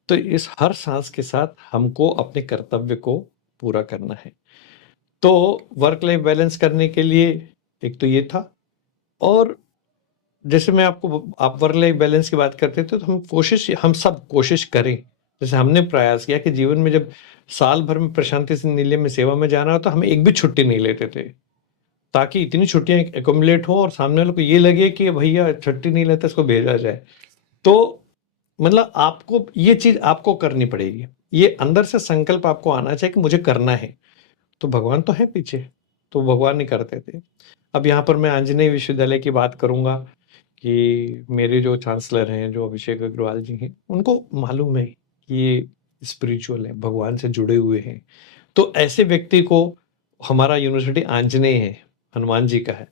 तो इस हर सांस के साथ हमको अपने कर्तव्य को पूरा करना है। तो वर्क लाइफ बैलेंस करने के लिए एक तो ये था, और जैसे मैं आप वर्क लाइफ बैलेंस की बात करते थे, तो हम सब कोशिश करें। जैसे हमने प्रयास किया कि जीवन में जब साल भर में प्रशांति से निलय में सेवा में जाना हो, तो हम एक भी छुट्टी नहीं लेते थे, ताकि इतनी छुट्टियां एकोमुलेट हो और सामने वालों को ये लगे कि भैया छुट्टी नहीं लेता, इसको भेजा जाए। तो मतलब आपको ये चीज आपको करनी पड़ेगी। ये अंदर से संकल्प आपको आना चाहिए कि मुझे करना है। तो भगवान तो है पीछे, तो भगवान ही करते थे। अब यहाँ पर मैं आंजनेय विश्वविद्यालय की बात करूँगा कि मेरे जो चांसलर हैं, जो अभिषेक अग्रवाल जी हैं, उनको मालूम है कि ये स्पिरिचुअल है, भगवान से जुड़े हुए हैं। तो ऐसे व्यक्ति को हमारा यूनिवर्सिटी आंजनेय है, हनुमान जी का है,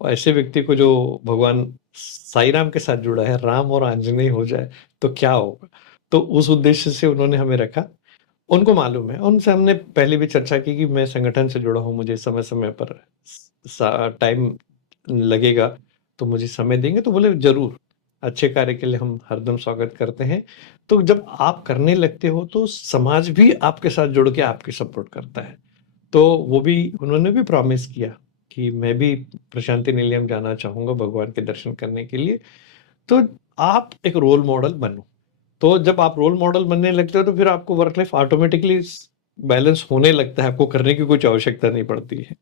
और ऐसे व्यक्ति को जो भगवान साईं राम के साथ जुड़ा है, राम और आंजनेय हो जाए तो क्या होगा? तो उस उद्देश्य से उन्होंने हमें रखा। उनको मालूम है, उनसे हमने पहले भी चर्चा की कि मैं संगठन से जुड़ा हूँ, मुझे समय-समय पर टाइम लगेगा तो मुझे समय देंगे? तो बोले ज़रूर, अच्छे कार्य के लिए हम हरदम स्वागत करते हैं। तो जब आप करने लगते हो तो समाज भी आपके साथ जुड़ के आपकी सपोर्ट करता है। तो वो भी उन्होंने भी प्रॉमिस किया कि मैं भी प्रशांति निलयम जाना चाहूँगा भगवान के दर्शन करने के लिए। तो आप एक रोल मॉडल बनो। तो जब आप रोल मॉडल बनने लगते हो तो फिर आपको वर्क लाइफ ऑटोमेटिकली बैलेंस होने लगता है, आपको करने की कुछ आवश्यकता नहीं पड़ती है।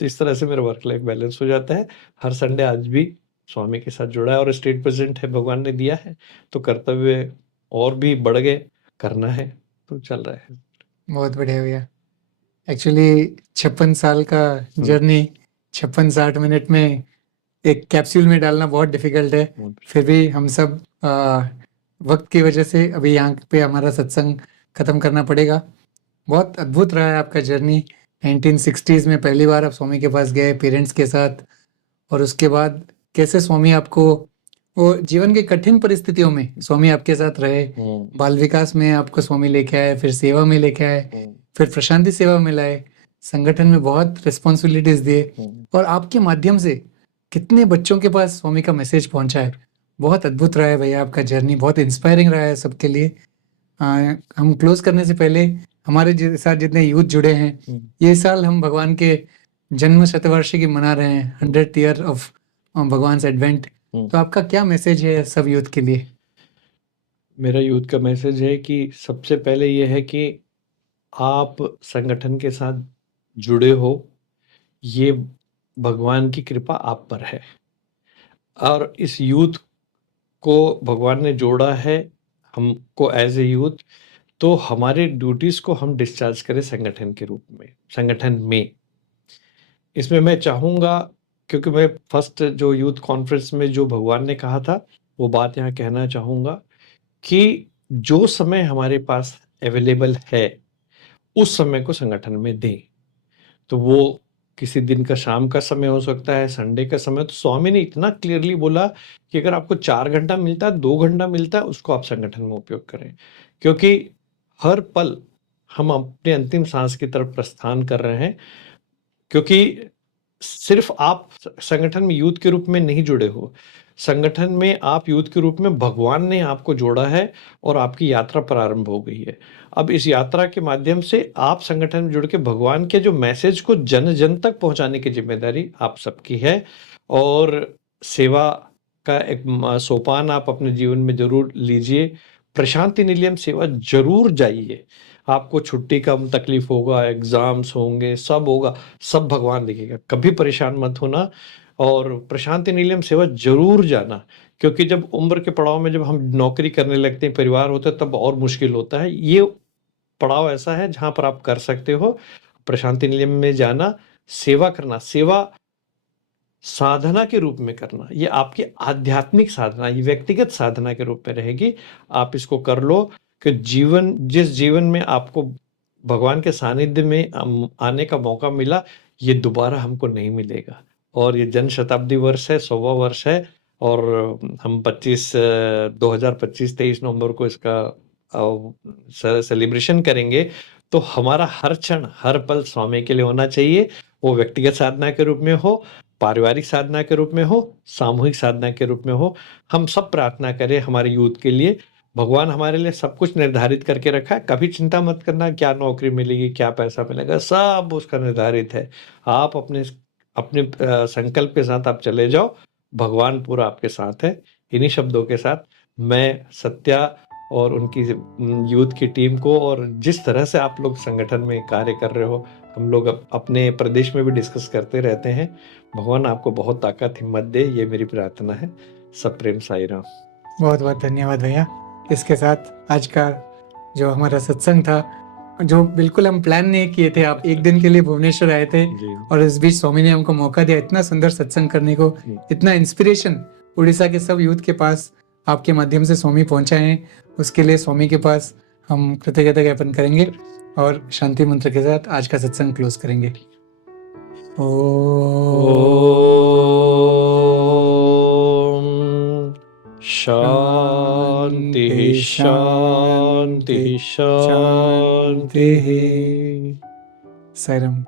तो इस तरह से मेरा वर्क लाइफ बैलेंस हो जाता है। हर संडे आज भी स्वामी के साथ जुड़ा है और स्टेट प्रेज़िडेंट है, भगवान ने दिया है, तो कर्तव्य और भी बढ़ गए, करना है, तो चल रहा है। बहुत बढ़िया भैया। एक्चुअली 56 साल का जर्नी 56-60 मिनट में एक कैप्सूल में डालना बहुत डिफिकल्ट है। फिर भी हम सब वक्त की वजह से अभी यहाँ पे हमारा सत्संग खत्म करना पड़ेगा। बहुत अद्भुत रहा है आपका जर्नी। 1960s में पहली बार आप स्वामी के पास गए पेरेंट्स के साथ, और उसके बाद कैसे स्वामी आपको वो जीवन की कठिन परिस्थितियों में स्वामी आपके साथ रहे। बाल विकास में आपको स्वामी लेके आए, फिर सेवा में लेके आए, फिर प्रशांति सेवा में लाए, संगठन में बहुत रिस्पॉन्सिबिलिटीज दिए, और आपके माध्यम से कितने बच्चों के पास स्वामी का मैसेज पहुंचा है। बहुत अद्भुत रहा है भैया आपका जर्नी, बहुत इंस्पायरिंग रहा है सबके लिए। हम क्लोज करने से पहले हमारे साथ जितने यूथ जुड़े हैं, ये साल हम भगवान के जन्म शतवार्षिकी मना रहे हैं, 100th ईयर ऑफ भगवान एडवेंट। तो आपका क्या मैसेज है सब यूथ के लिए? मेरा यूथ का मैसेज है कि सबसे पहले ये है कि आप संगठन के साथ जुड़े हो, ये भगवान की कृपा आप पर है, और इस यूथ को भगवान ने जोड़ा है हमको एज ए यूथ, तो हमारे ड्यूटीज़ को हम डिस्चार्ज करें संगठन के रूप में, संगठन में। इसमें मैं चाहूँगा, क्योंकि मैं फर्स्ट जो यूथ कॉन्फ्रेंस में जो भगवान ने कहा था, वो बात यहाँ कहना चाहूँगा कि जो समय हमारे पास अवेलेबल है, उस समय को संगठन में दें। तो वो किसी दिन का शाम का समय हो सकता है, संडे का समय। तो स्वामी ने इतना क्लियरली बोला कि अगर आपको 4 घंटा मिलता है, 2 घंटा मिलता है, उसको आप संगठन में उपयोग करें। क्योंकि हर पल हम अपने अंतिम सांस की तरफ प्रस्थान कर रहे हैं, क्योंकि सिर्फ आप संगठन में यूथ के रूप में नहीं जुड़े हो, संगठन में आप यूथ के रूप में भगवान ने आपको जोड़ा है और आपकी यात्रा प्रारंभ हो गई है। अब इस यात्रा के माध्यम से आप संगठन में जुड़ के भगवान के जो मैसेज को जन-जन तक पहुंचाने की जिम्मेदारी आप सबकी है, और सेवा का एक सोपान आप अपने जीवन में ज़रूर लीजिए। प्रशांति निलयम सेवा ज़रूर जाइए। आपको छुट्टी का तकलीफ होगा, एग्ज़ाम्स होंगे, सब होगा, सब भगवान देखेगा। कभी परेशान मत होना, और प्रशांति निलयम सेवा ज़रूर जाना, क्योंकि जब उम्र के पड़ाव में जब हम नौकरी करने लगते हैं, परिवार होता है, तब और मुश्किल होता है। ये पड़ाव ऐसा है जहाँ पर आप कर सकते हो। प्रशांति निलयम में जाना, सेवा करना, सेवा साधना के रूप में करना, ये आपकी आध्यात्मिक साधना, ये व्यक्तिगत साधना के रूप में रहेगी। आप इसको कर लो कि जिस जीवन में आपको भगवान के सानिध्य में आने का मौका मिला, ये दोबारा हमको नहीं मिलेगा। और ये जन शताब्दी वर्ष है, 100वां वर्ष है, और हम 2025-23 नवंबर को इसका सेलिब्रेशन करेंगे। तो हमारा हर क्षण, हर पल स्वामी के लिए होना चाहिए। वो व्यक्तिगत साधना के रूप में हो, पारिवारिक साधना के रूप में हो, सामूहिक साधना के रूप में हो। हम सब प्रार्थना करें हमारे यूथ के लिए। भगवान हमारे लिए सब कुछ निर्धारित करके रखा है। कभी चिंता मत करना क्या नौकरी मिलेगी, क्या पैसा मिलेगा, सब उसका निर्धारित है। आप अपने अपने संकल्प के साथ आप चले जाओ, भगवान पूरा आपके साथ है। इन्हीं शब्दों के साथ मैं सत्या और उनकी यूथ की टीम को, और जिस तरह से आप लोग संगठन में कार्य कर रहे हो, हम लोग अपने प्रदेश में भी डिस्कस करते रहते हैं। भगवान आपको बहुत ताकत हिम्मत दे, ये मेरी प्रार्थना है। सब प्रेम साईं राम। बहुत बहुत धन्यवाद भैया। इसके साथ आज का जो हमारा सत्संग था, जो बिल्कुल हम प्लान नहीं किए थे। आप एक दिन के लिए भुवनेश्वर आए थे जी और इस बीच स्वामी ने हमको मौका दिया इतना सुंदर सत्संग करने को, इतना इंस्पिरेशन उड़ीसा के सब यूथ के पास आपके माध्यम से स्वामी पहुंचाए हैं। उसके लिए स्वामी के पास हम कृतज्ञता ज्ञापन करेंगे और शांति मंत्र के साथ आज का सत्संग क्लोज करेंगे। ओम शांति शांति शांति। साईराम।